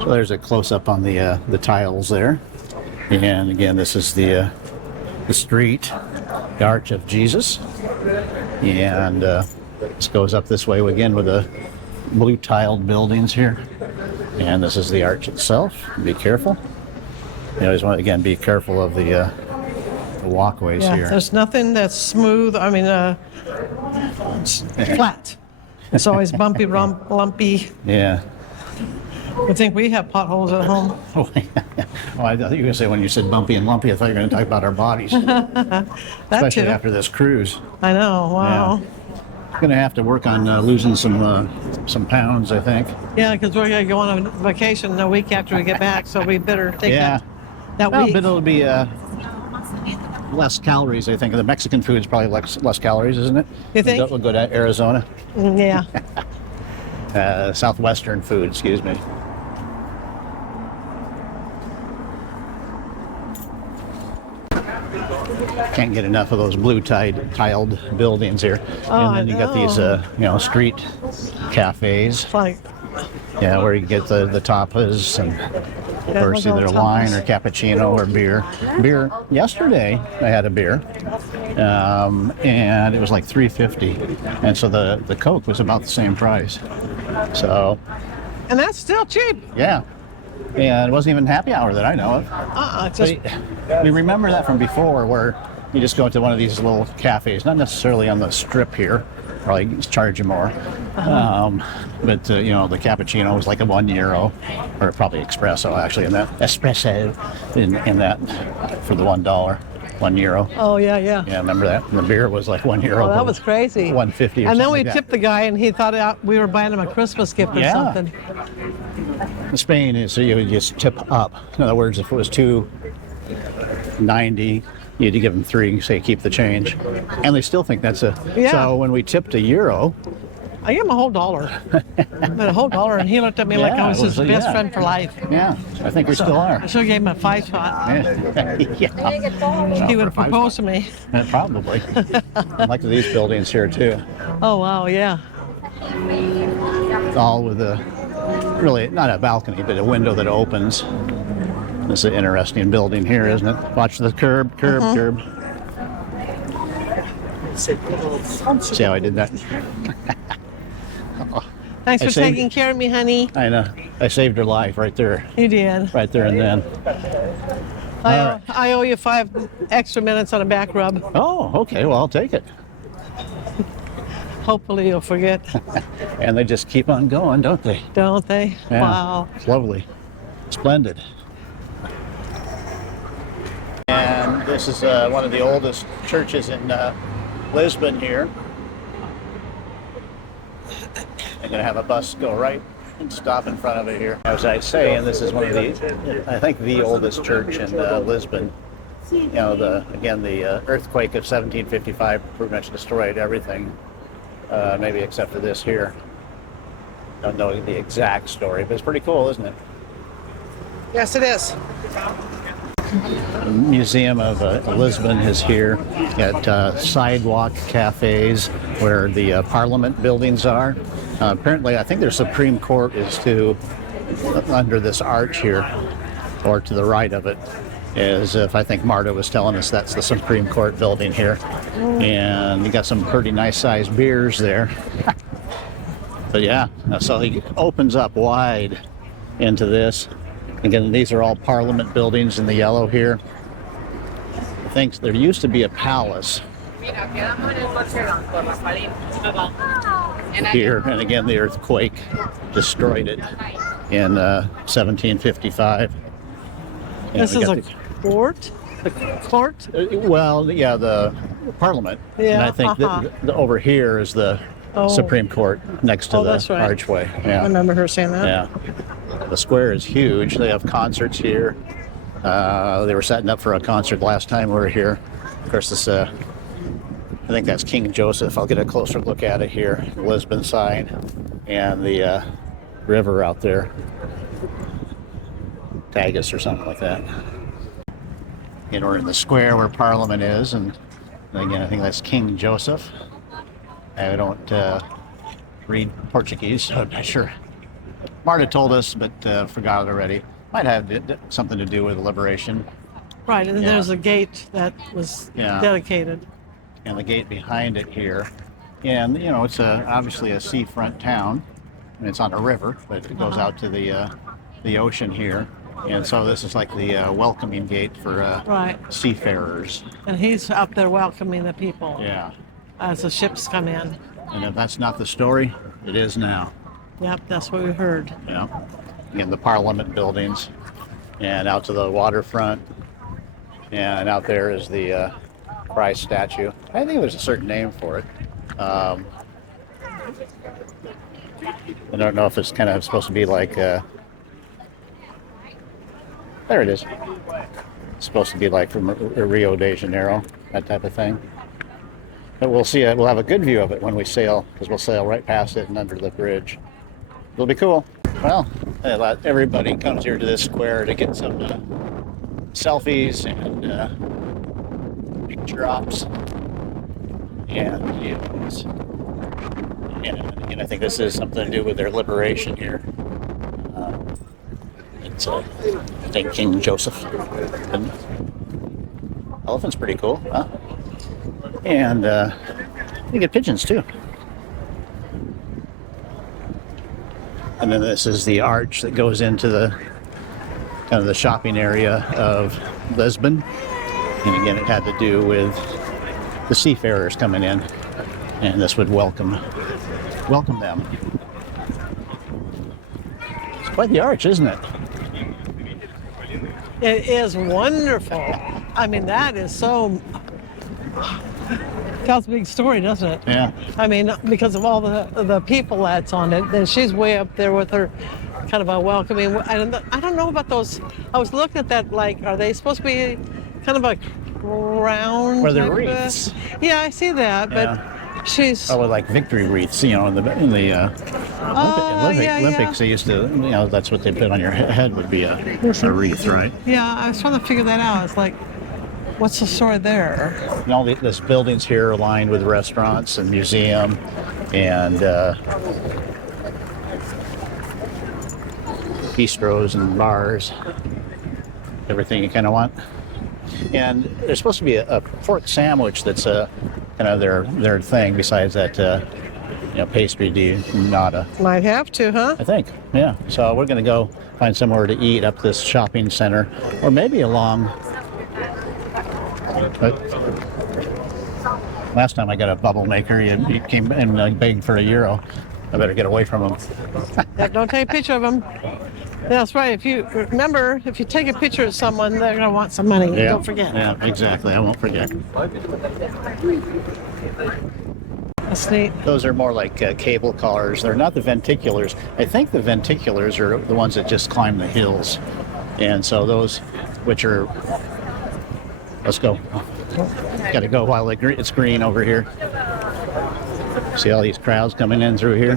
So there's a close-up on the tiles there. And again, this is the street, the Arch of Jesus. And this goes up this way again with the blue tiled buildings here. And this is the arch itself. Be careful. You always want to, again, be careful of the walkways here. There's nothing that's smooth. I mean, flat. It's always bumpy, lumpy. Yeah. I think we have potholes at home. Oh, I thought you were going to say when you said bumpy and lumpy, I thought you were going to talk about our bodies. Especially too. after this cruise. I know. Wow. Yeah. Going to have to work on losing some pounds, I think. Yeah, because we're going to go on a vacation a week after we get back, so we better take that Well, week. but it'll be less calories, I think. The Mexican food is probably less calories, isn't it? You think? We'll go to Arizona. Yeah. Southwestern food, excuse me. Can't get enough of those blue tiled buildings here. And then you got these, street cafes. It's like, where you get the tapas and, of course, either wine or cappuccino or beer. Beer. Yesterday, I had a beer, and it was like $3.50, and so the Coke was about the same price. So. and that's still cheap. Yeah. And it wasn't even happy hour that I know of. We remember that from before, where you just go to one of these little cafes, not necessarily on the strip here, probably charge you more. But the cappuccino was like a €1, or probably espresso actually, in that in that for the $1, €1. Oh yeah. Yeah, remember that? And the beer was like €1. Oh, that was crazy. $1.50. And then we like tipped the guy, and he thought we were buying him a Christmas gift or something. In Spain, so you would just tip up. In other words, if it was $2.90, you had to give them $3, say keep the change, and they still think that's a. Yeah. So when we tipped €1, I gave him a whole $1. But a whole $1, and he looked at me like I was his best friend for life. Yeah, I think we still are. I should have gave him a 5 shot. Yeah. He would have proposed to me. Probably. I like these buildings here too. Oh wow, yeah. All with really not a balcony, but a window that opens. This is an interesting building here, isn't it? Watch the curb. See how I did that? Thanks I for saved- taking care of me, honey. I know. I saved her life right there. You did. Right there and then. I owe you 5 extra minutes on a back rub. Oh, okay. Well, I'll take it. Hopefully you'll forget, And they just keep on going, don't they? don't they? Yeah. Wow. It's lovely. Splendid. And this is one of the oldest churches in Lisbon here. They're going to have a bus go right and stop in front of it here. As I say, and this is one of the, I think, the oldest church in Lisbon. You know, the earthquake of 1755 pretty much destroyed everything, maybe except for this here. Don't know the exact story, but it's pretty cool, isn't it? Yes, it is. The Museum of Lisbon is here. Got sidewalk cafes where the Parliament buildings are. Apparently, I think their Supreme Court is under this arch here, or to the right of it. As if I think Marta was telling us that's the Supreme Court building here. And you got some pretty nice sized beers there. But yeah, so he opens up wide into this. Again, these are all Parliament buildings in the yellow here. I think there used to be a palace here, and again, the earthquake destroyed it in 1755. And This we is got a court? The court? well, yeah, the Parliament. And Yeah, I think that over here is the Supreme Court next to the that's right. archway. I Yeah. remember her saying that. Yeah. The square is huge. They have concerts here. They were setting up for a concert last time we were here. Of course, this, I think that's King Joseph. I'll get a closer look at it here. The Lisbon side and the river out there. Tagus or something like that. And we're in the square where Parliament is. And again, I think that's King Joseph. I don't read Portuguese, so I'm not sure. Marta told us, but forgot it already. Might have something to do with liberation. Right, and then Yeah. there's a gate that was Yeah. dedicated. And the gate behind it here. And, you know, it's obviously a seafront town. And it's on a river, but it goes out to the ocean here. And so this is like the welcoming gate for Right. seafarers. And he's up there welcoming the people Yeah. as the ships come in. And if that's not the story, it is now. Yep, that's what we heard. Yeah. In the Parliament buildings, and out to the waterfront, and out there is the Christ statue. I think there's a certain name for it. I don't know if it's kind of supposed to be like there it is. It's supposed to be like from Rio de Janeiro, that type of thing. But we'll see it. We'll have a good view of it when we sail, because we'll sail right past it and under the bridge. It'll be cool. Well, everybody comes here to this square to get some selfies and picture ops and views. And I think this is something to do with their liberation here. It's I think King Joseph. And elephant's pretty cool, huh? And you get pigeons too. And then this is the arch that goes into the kind of the shopping area of Lisbon. And again, it had to do with the seafarers coming in, and this would welcome them. It's quite the arch, isn't it? It is wonderful. I mean, that is so... tells a big story, doesn't it? Yeah. I mean, because of all the people that's on it. Then she's way up there with her kind of a welcoming. I don't know about those. I was looking at that, like, are they supposed to be kind of a round? Where they're type of- wreaths. Yeah, I see that, but Yeah. she's. Oh, with like victory wreaths, you know, in the Olympics, they used to, you know, that's what they put on your head would be a wreath, right? Yeah, I was trying to figure that out. It's like, what's the story there? And all this buildings here are lined with restaurants and museum and bistros and bars, everything you kind of want. And there's supposed to be a pork sandwich that's kind of their thing. Besides that pastry, do you? Nada. Might have to, huh? I think, yeah. So we're going to go find somewhere to eat up this shopping center, or maybe along. Last time I got a bubble maker, he came and begged for €1. I better get away from him. Yeah, don't take a picture of them. That's right. If you remember, if you take a picture of someone, they're going to want some money. Yeah. Don't forget. Yeah, exactly. I won't forget. That's neat. Those are more like cable cars. They're not the venticulars. I think the venticulars are the ones that just climb the hills. And so those, which are, let's go. Got to go while it's green over here. See all these crowds coming in through here.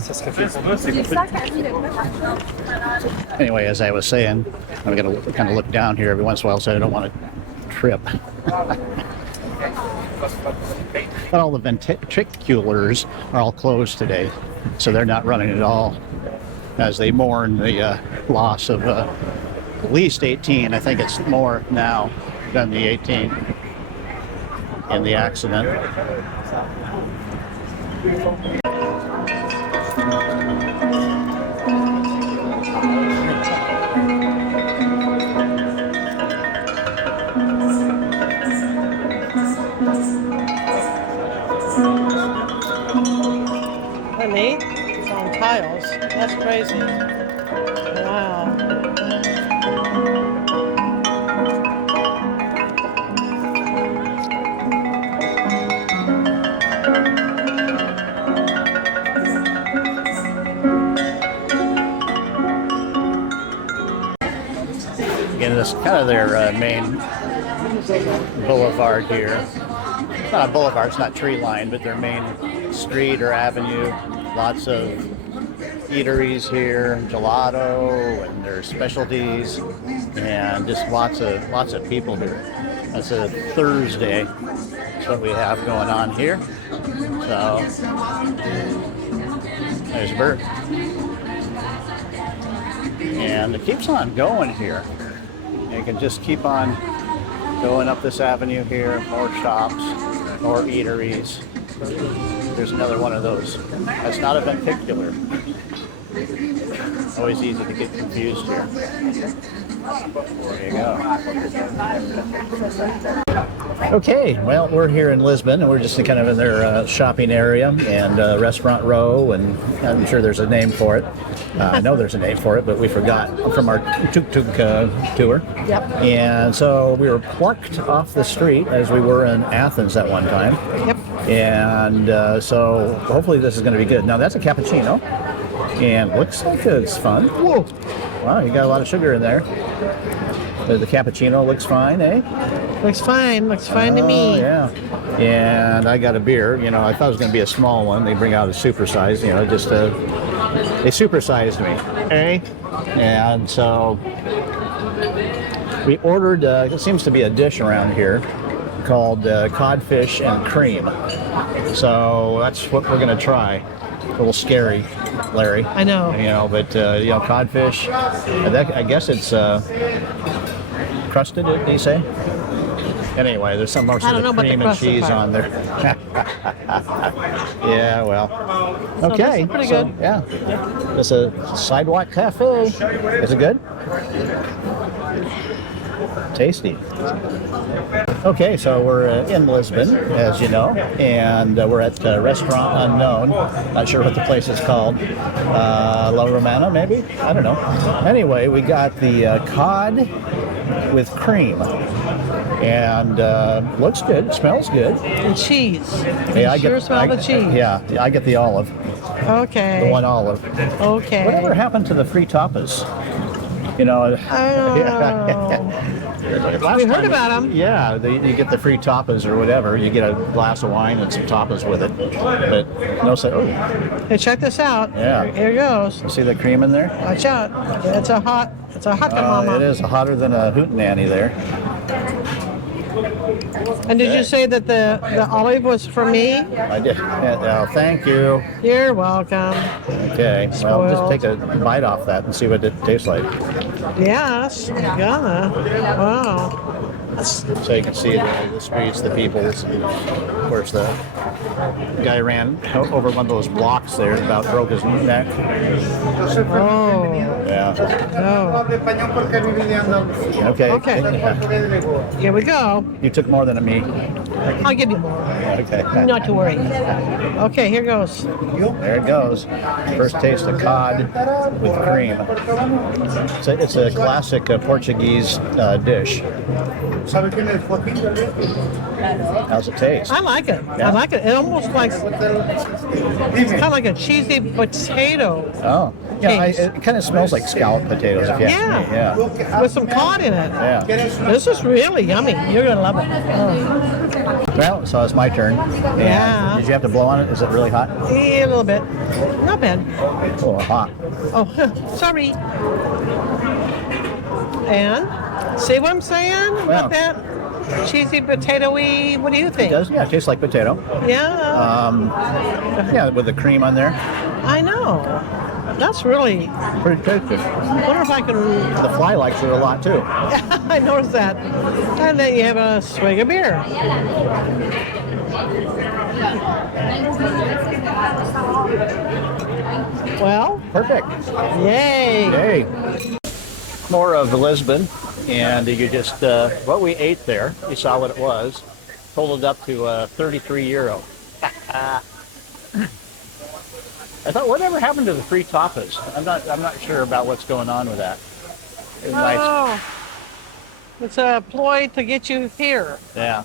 Anyway, as I was saying, I'm going to kind of look down here every once in a while so I don't want to trip. But all the ventriculars are all closed today, so they're not running at all as they mourn the loss of at least 18. I think it's more now than the 18 in the accident. Neat. It's on tiles. That's crazy. Wow. Again, this is kind of their main boulevard here. It's not a boulevard, it's not tree lined, but their main street or avenue. Lots of eateries here, gelato, and their specialties, and just lots of people here. That's a Thursday. That's what we have going on here. So there's Bert, and it keeps on going here. You can just keep on going up this avenue here. More shops, more eateries. There's another one of those. That's not a venticular. Always easy to get confused here. There you go. Okay, well, we're here in Lisbon, and we're just kind of in their shopping area and restaurant row, and I'm sure there's a name for it. I know there's a name for it, but we forgot from our Tuk Tuk tour. Yep. And so we were plucked off the street as we were in Athens at one time. Yep. And so hopefully this is going to be good. Now that's a cappuccino, and looks like it's fun. Whoa! Wow, you got a lot of sugar in there. The cappuccino looks fine, eh? Looks fine. Looks fine to me. Yeah. And I got a beer. You know, I thought it was going to be a small one. They bring out a supersize. You know, just they supersized me, eh? And so we ordered. It seems to be a dish around here called codfish and cream. So that's what we're going to try. A little scary, Larry. I know. You know, but you know, codfish. I guess it's crusted. Did he say? Anyway, there's some more sort of cream and cheese on there. Yeah, well. Okay. So pretty good. Yeah. It's a sidewalk cafe. Is it good? Tasty. Okay, so we're in Lisbon, as you know, and we're at Restaurant Unknown. Not sure what the place is called. La Romana, maybe? I don't know. Anyway, we got the cod with cream. And looks good, smells good. And cheese. Yeah, I smell the cheese. Yeah, I get the olive. Okay. The one olive. Okay. Whatever happened to the free tapas? You know. We heard about them. Yeah, you get the free tapas or whatever. You get a glass of wine and some tapas with it. But no, Hey, check this out. Yeah. Here goes. You see the cream in there? Watch out. It's a hot mama. It is hotter than a hootenanny there. And did you say that the olive was for me? I did. Oh, thank you. You're welcome. Okay. Well, just Spoiled. take a bite off that and see what it tastes like. Yes, I'm gonna. Wow. So you can see the streets, the people. Of course, the guy ran over one of those blocks there and about broke his neck. Oh, Yeah. no. Okay. Okay. Here we go. You took more than me. I'll give you more. Okay. Not to worry. Okay, here goes. There it goes. First taste of cod with cream. It's a classic Portuguese dish. How's it taste? I like it. Yeah. I like it. It almost like it's kind of like a cheesy potato. Oh, yeah. Taste. It kind of smells like scalloped potatoes. If you ask me. Yeah. With some cod in it. Yeah. This is really yummy. You're gonna love it. Oh. Well, so it's my turn. And Yeah. Did you have to blow on it? Is it really hot? Yeah, a little bit. Not bad. Oh, hot. Oh, sorry. And see what I'm saying Yeah. about that cheesy potato-y? What do you think? It does. Yeah, it tastes like potato. Yeah. Yeah, with the cream on there. I know. That's really. Pretty tasty. I wonder if I can. The fly likes it a lot too. I noticed that. And then you have a swig of beer. Well, Perfect. yay. Hey. More of Lisbon, and you just what we ate there. You saw what it was. Totaled up to 33 euro. I thought, whatever happened to the free tapas? I'm not sure about what's going on with that. It was nice. Oh, it's a ploy to get you here. Yeah.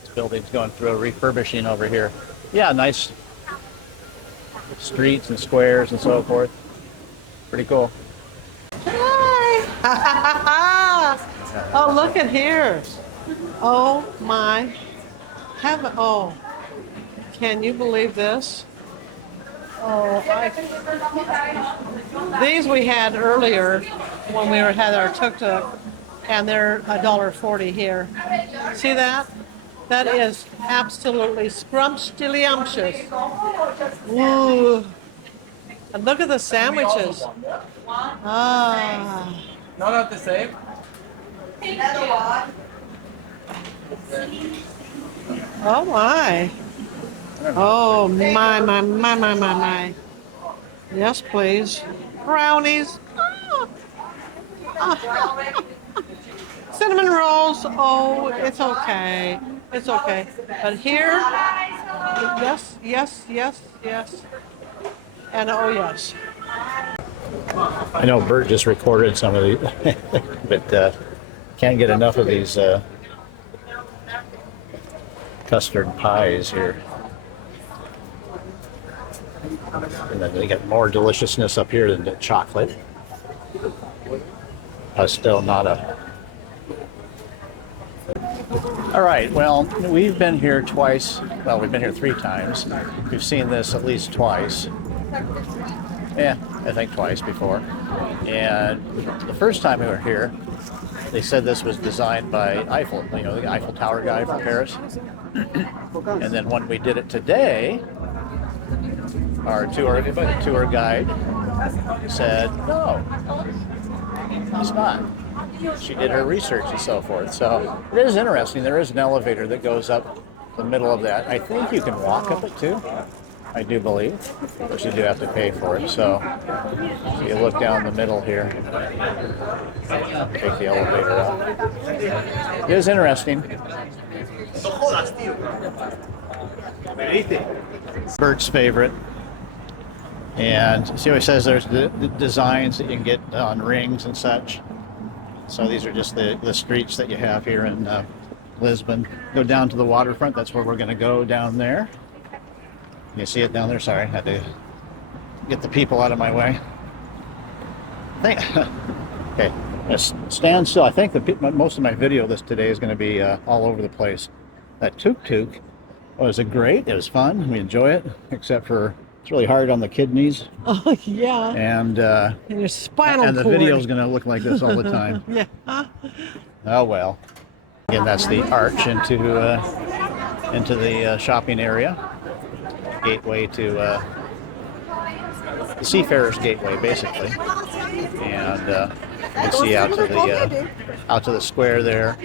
This building's going through a refurbishing over here. Yeah, nice streets and squares and so forth. Pretty cool. Hi. Oh, look at here. Oh my heaven. Oh, can you believe this? Oh, these we had earlier when we had our Tuk Tuk, and they're $1.40 here. See that? That is absolutely scrumptious. Ooh. And look at the sandwiches. Ah. Not the same. Oh my. Oh my. Yes, please. Brownies. Ah. Cinnamon rolls. Oh, it's okay. It's okay. But here, yes. And oh yes. I know Bert just recorded some of these, but can't get enough of these custard pies here. And then they get more deliciousness up here than the chocolate. Pastel nata. All right, well, we've been here twice. Well, we've been here 3 times. We've seen this at least twice. Yeah, I think twice before. And the first time we were here, they said this was designed by Eiffel, the Eiffel Tower guy from Paris. And then when we did it today, our tour guide said, no, it's not. She did her research and so forth. So it is interesting. There is an elevator that goes up the middle of that. I think you can walk up it too. I do believe. Of course, you do have to pay for it. So you look down the middle here. Take the elevator up. It is interesting. Bert's favorite. And see what it says there's the designs that you can get on rings and such. So these are just the streets that you have here in Lisbon. Go down to the waterfront. That's where we're going to go down there. You see it down there? Sorry, I had to get the people out of my way. Okay, let's stand still. I think most of my video today is going to be all over the place. That Tuk Tuk was great. It was fun. We enjoy it, except for it's really hard on the kidneys. Oh yeah. And your spinal and the cord. video is going to look like this all the time. Yeah. Oh well. Again, that's the arch into the shopping area. Gateway to the Seafarers Gateway, basically, and you can see out to the square there.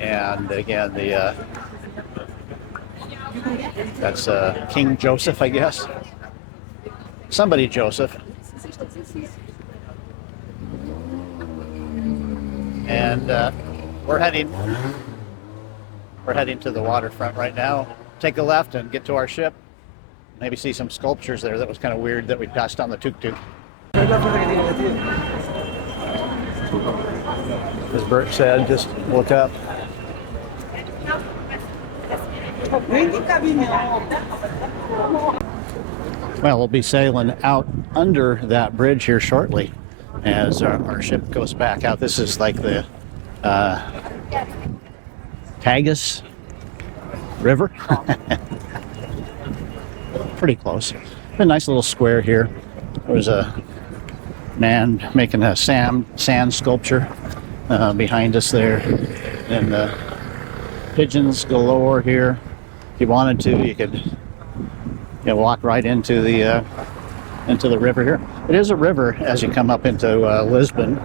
And again, that's King Joseph, I guess. Somebody Joseph. And we're heading to the waterfront right now. Take a left and get to our ship. Maybe see some sculptures there. That was kind of weird that we passed on the Tuk Tuk. As Bert said, just look up. Well, we'll be sailing out under that bridge here shortly as our ship goes back out. This is like the Tagus River. Pretty close. A nice little square here. There was a man making a sand sculpture behind us there, and pigeons galore here. If you wanted to, you could walk right into the river here. It is a river as you come up into Lisbon,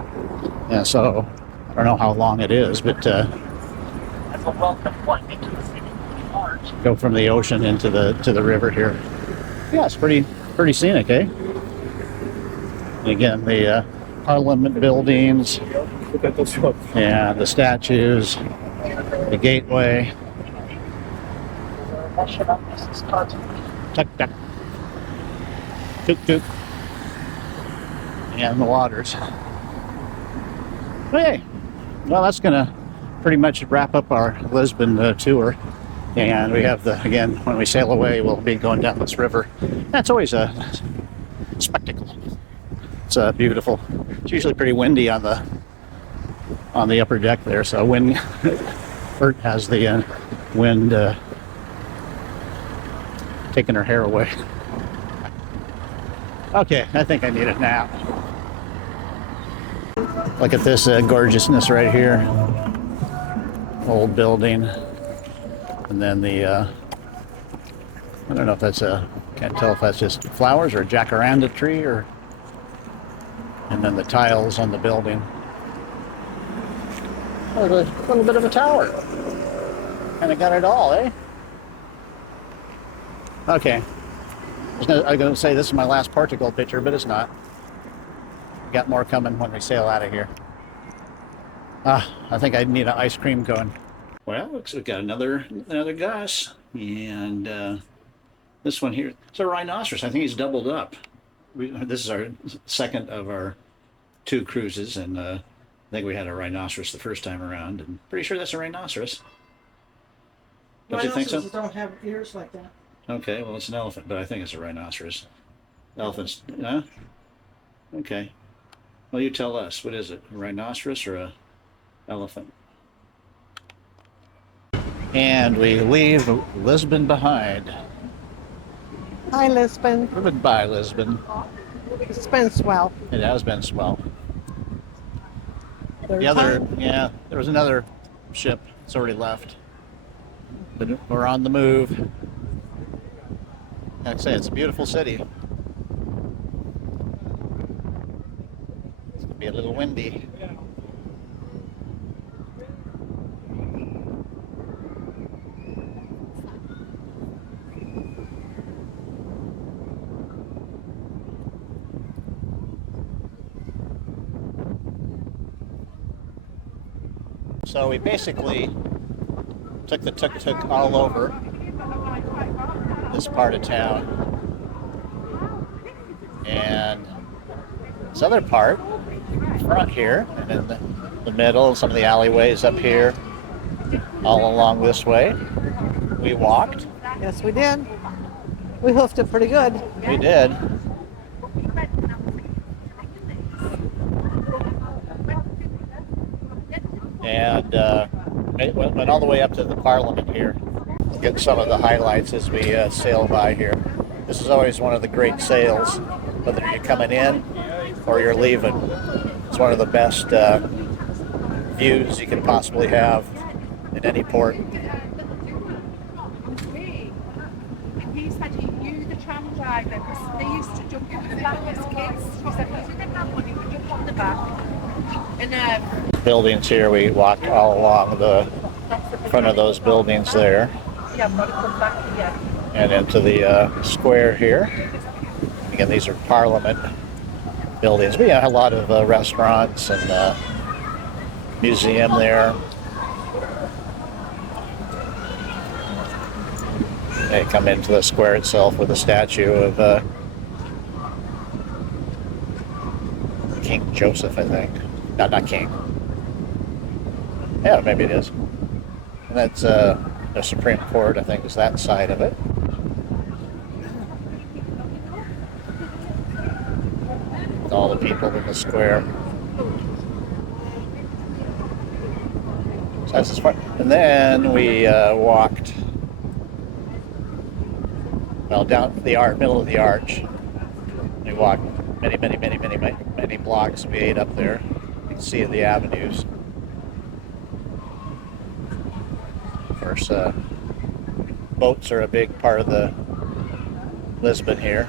and so I don't know how long it is, but go from the ocean into the river here. Yeah, it's pretty scenic, eh? And again, the Parliament buildings, and the statues, the gateway. Tuk Tuk. Tuk Tuk. And the waters. Hey, well, that's gonna pretty much wrap up our Lisbon tour. And we have again, when we sail away, we'll be going down this river. That's always a spectacle. It's beautiful. It's usually pretty windy on the upper deck there, so Bert has the wind taking her hair away. Okay, I think I need a nap. Look at this gorgeousness right here. Old building. And then I don't know if that's can't tell if that's just flowers or a jacaranda tree, and then the tiles on the building. Oh, a little bit of a tower. Kind of got it all, eh? Okay. I'm going to say this is my last Portugal picture, but it's not. We got more coming when we sail out of here. I think I need an ice cream cone. Well, looks like we got another Gus, and this one here, it's a rhinoceros. I think he's doubled up. This is our second of our 2 cruises, and I think we had a rhinoceros the first time around, and pretty sure that's a rhinoceros. Don't you think so? Rhinoceroses don't have ears like that. Okay, well, it's an elephant, but I think it's a rhinoceros. Elephants, huh? Okay. Well, you tell us. What is it? A rhinoceros or a elephant? And we leave Lisbon behind. Hi, Lisbon. Goodbye, Lisbon. It's been swell. It has been swell. There was another ship. It's already left. But we're on the move. Like I say, it's a beautiful city. It's going to be a little windy. So we basically took the Tuk Tuk all over this part of town, and this other part, front here, and in the middle, some of the alleyways up here, all along this way, we walked. Yes, we did. We hoofed it pretty good. We did. And went all the way up to the Parliament here. Get some of the highlights as we sail by here. This is always one of the great sails, whether you're coming in or you're leaving. It's one of the best views you can possibly have in any port. He said he knew the tram driver because they used to jump in the back as kids. He said because we didn't have money, we jump on the back. And buildings here, we walked all along the in front of those buildings there, Yeah, I've got to come back here. and into the square here. Again, these are Parliament buildings. We have a lot of restaurants and museum there. They come into the square itself with a statue of King Joseph, I think. No, not King. Yeah, maybe it is. And that's the Supreme Court, I think, is that side of it. All the people in the square. So that's as far. And then we walked, well, down the middle of the arch. We walked many blocks. We ate up there. You can see the avenues. Of course, boats are a big part of the Lisbon here.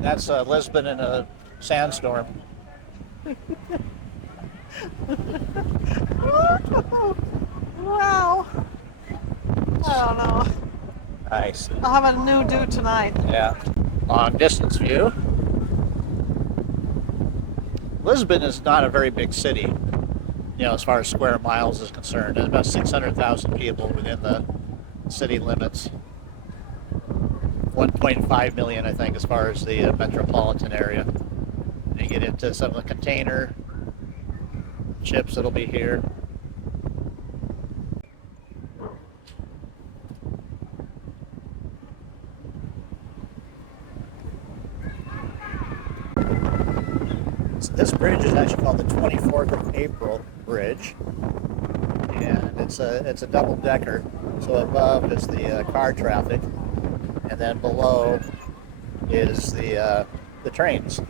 That's Lisbon in a sandstorm. Wow. I don't know. Nice. I'll have a new do tonight. Yeah. Long distance view. Lisbon is not a very big city, as far as square miles is concerned. There's about 600,000 people within the city limits. 1.5 million, I think, as far as the metropolitan area. And you get into some of the container ships that'll be here. This bridge is actually called the 24th of April Bridge, and it's a double-decker. So above is the car traffic, and then below is the trains.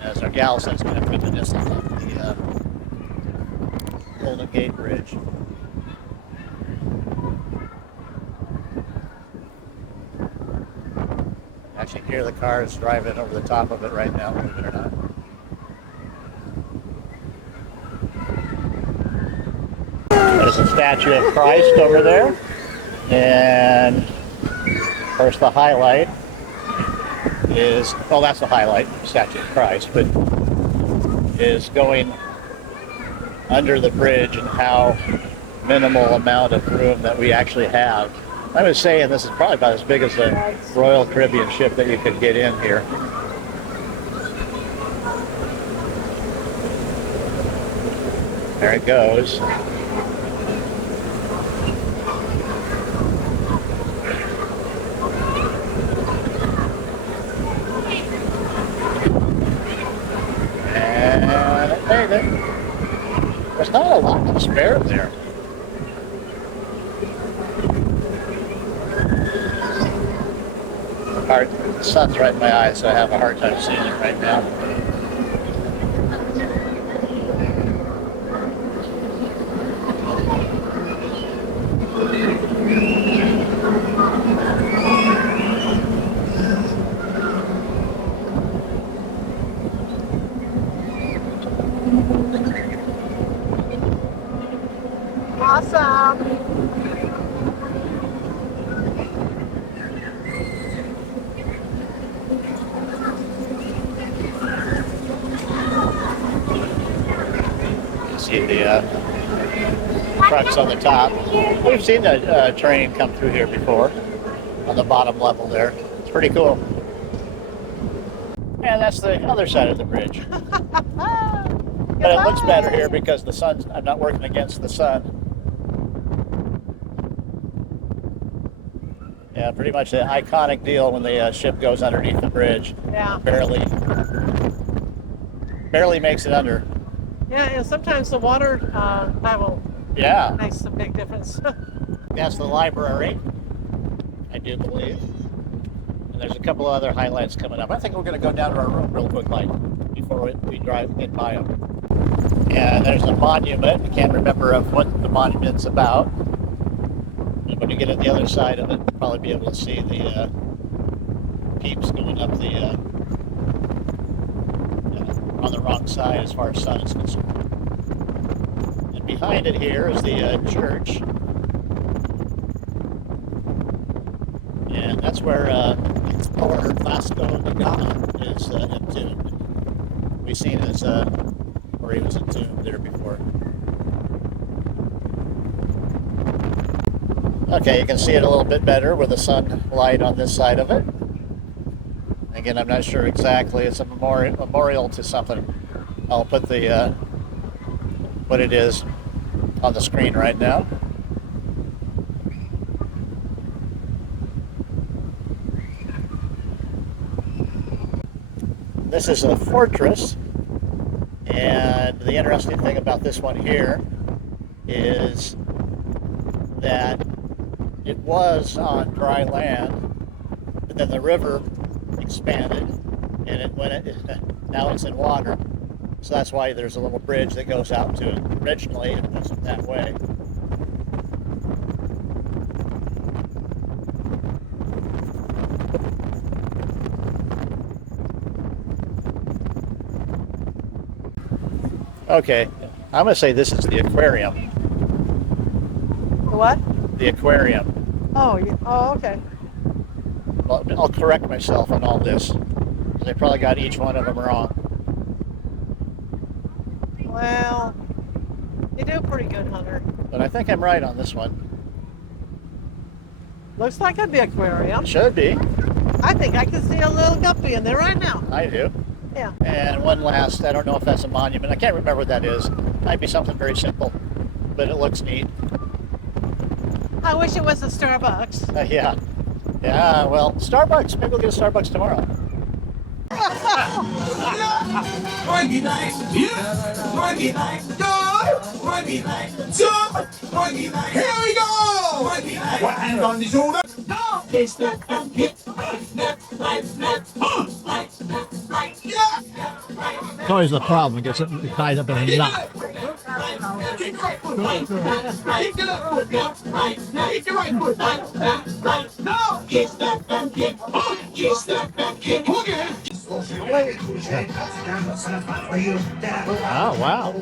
As our gal says, going to put this on the Golden Gate Bridge. Actually hear the cars driving over the top of it right now, believe it or not. There's a statue of Christ over there. And of course the highlight is, well, that's the highlight, statue of Christ, but is going under the bridge and how minimal amount of room that we actually have. I was saying this is probably about as big as a Royal Caribbean ship that you could get in here. There it goes. And hey, there's not a lot to spare there. The sun's right in my eyes, so I have a hard time seeing it right now. Awesome. See the trucks on the top. We've seen a train come through here before on the bottom level there. It's pretty cool. And that's the other side of the bridge. But it looks better here because the sun's, I'm not working against the sun. Yeah, pretty much the iconic deal when the ship goes underneath the bridge. Yeah. Barely makes it under. Yeah, and sometimes the water level makes a big difference. That's the library, I do believe. And there's a couple of other highlights coming up. I think we're going to go down to our room real quick, before we get by them. And there's a monument. I can't remember of what the monument's about. And when you get on the other side of it, you'll probably be able to see the peeps going up the on the wrong side as far as sun is concerned. And behind it here is the church, and that's where Explorer Vasco da Gama is entombed. We've seen his where he was entombed there before. Okay, you can see it a little bit better with the sunlight on this side of it. Again, I'm not sure exactly. It's a memorial to something. I'll put the what it is on the screen right now. This is a fortress, and the interesting thing about this one here is that it was on dry land, but then the river expanded, and now it's in water. So that's why there's a little bridge that goes out to it. Originally, it wasn't that way. Okay, I'm going to say this is the aquarium. The what? The aquarium. Oh, yeah. Oh, okay. Well, I'll correct myself on all this. They probably got each one of them wrong. Well, you do pretty good, Hunter. But I think I'm right on this one. Looks like the aquarium. Should be. I think I can see a little guppy in there right now. I do. Yeah. And one last, I don't know if that's a monument. I can't remember what that is. Might be something very simple, but it looks neat. I wish it was a Starbucks. Yeah. Yeah, well, Starbucks. Maybe we'll get a Starbucks tomorrow. Monkey night, yeah. Monkey night, go. Monkey night, jump. Monkey night, here we go. Monkey night, one hand on the shoulder. No, it's the hip, left, right, yeah. It's always the problem. It gets tied up in a knot. Kick your right foot, right, kick your left foot, left, right, kick your right foot, right, no, it's the kick, it's the kick, again. Oh, wow.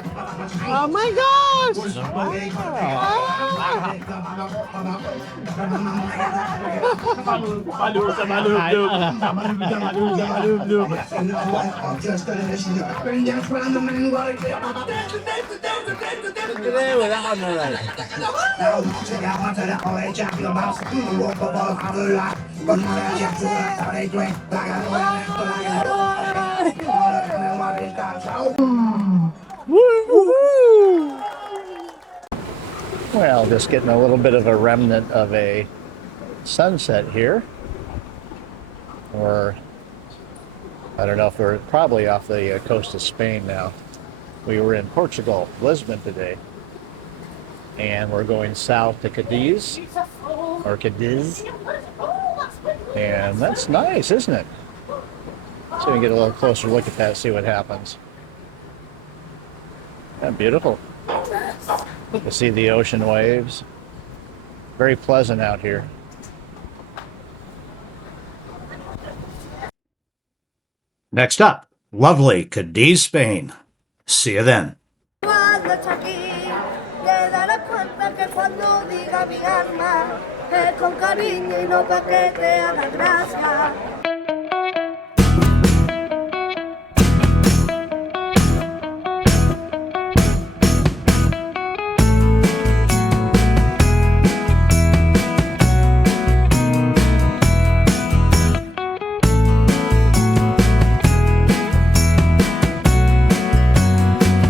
Oh my gosh! Well, just getting a little bit of a remnant of a sunset here. Or, I don't know if we're probably off the coast of Spain now. We were in Portugal, Lisbon today. And we're going south to Cadiz, or Cadiz. And that's nice, isn't it? So we can get a little closer look at that, see what happens. Yeah, beautiful. You see the ocean waves. Very pleasant out here. Next up, lovely Cadiz, Spain. See you then. Con cariño y no pa' que te haga gracia.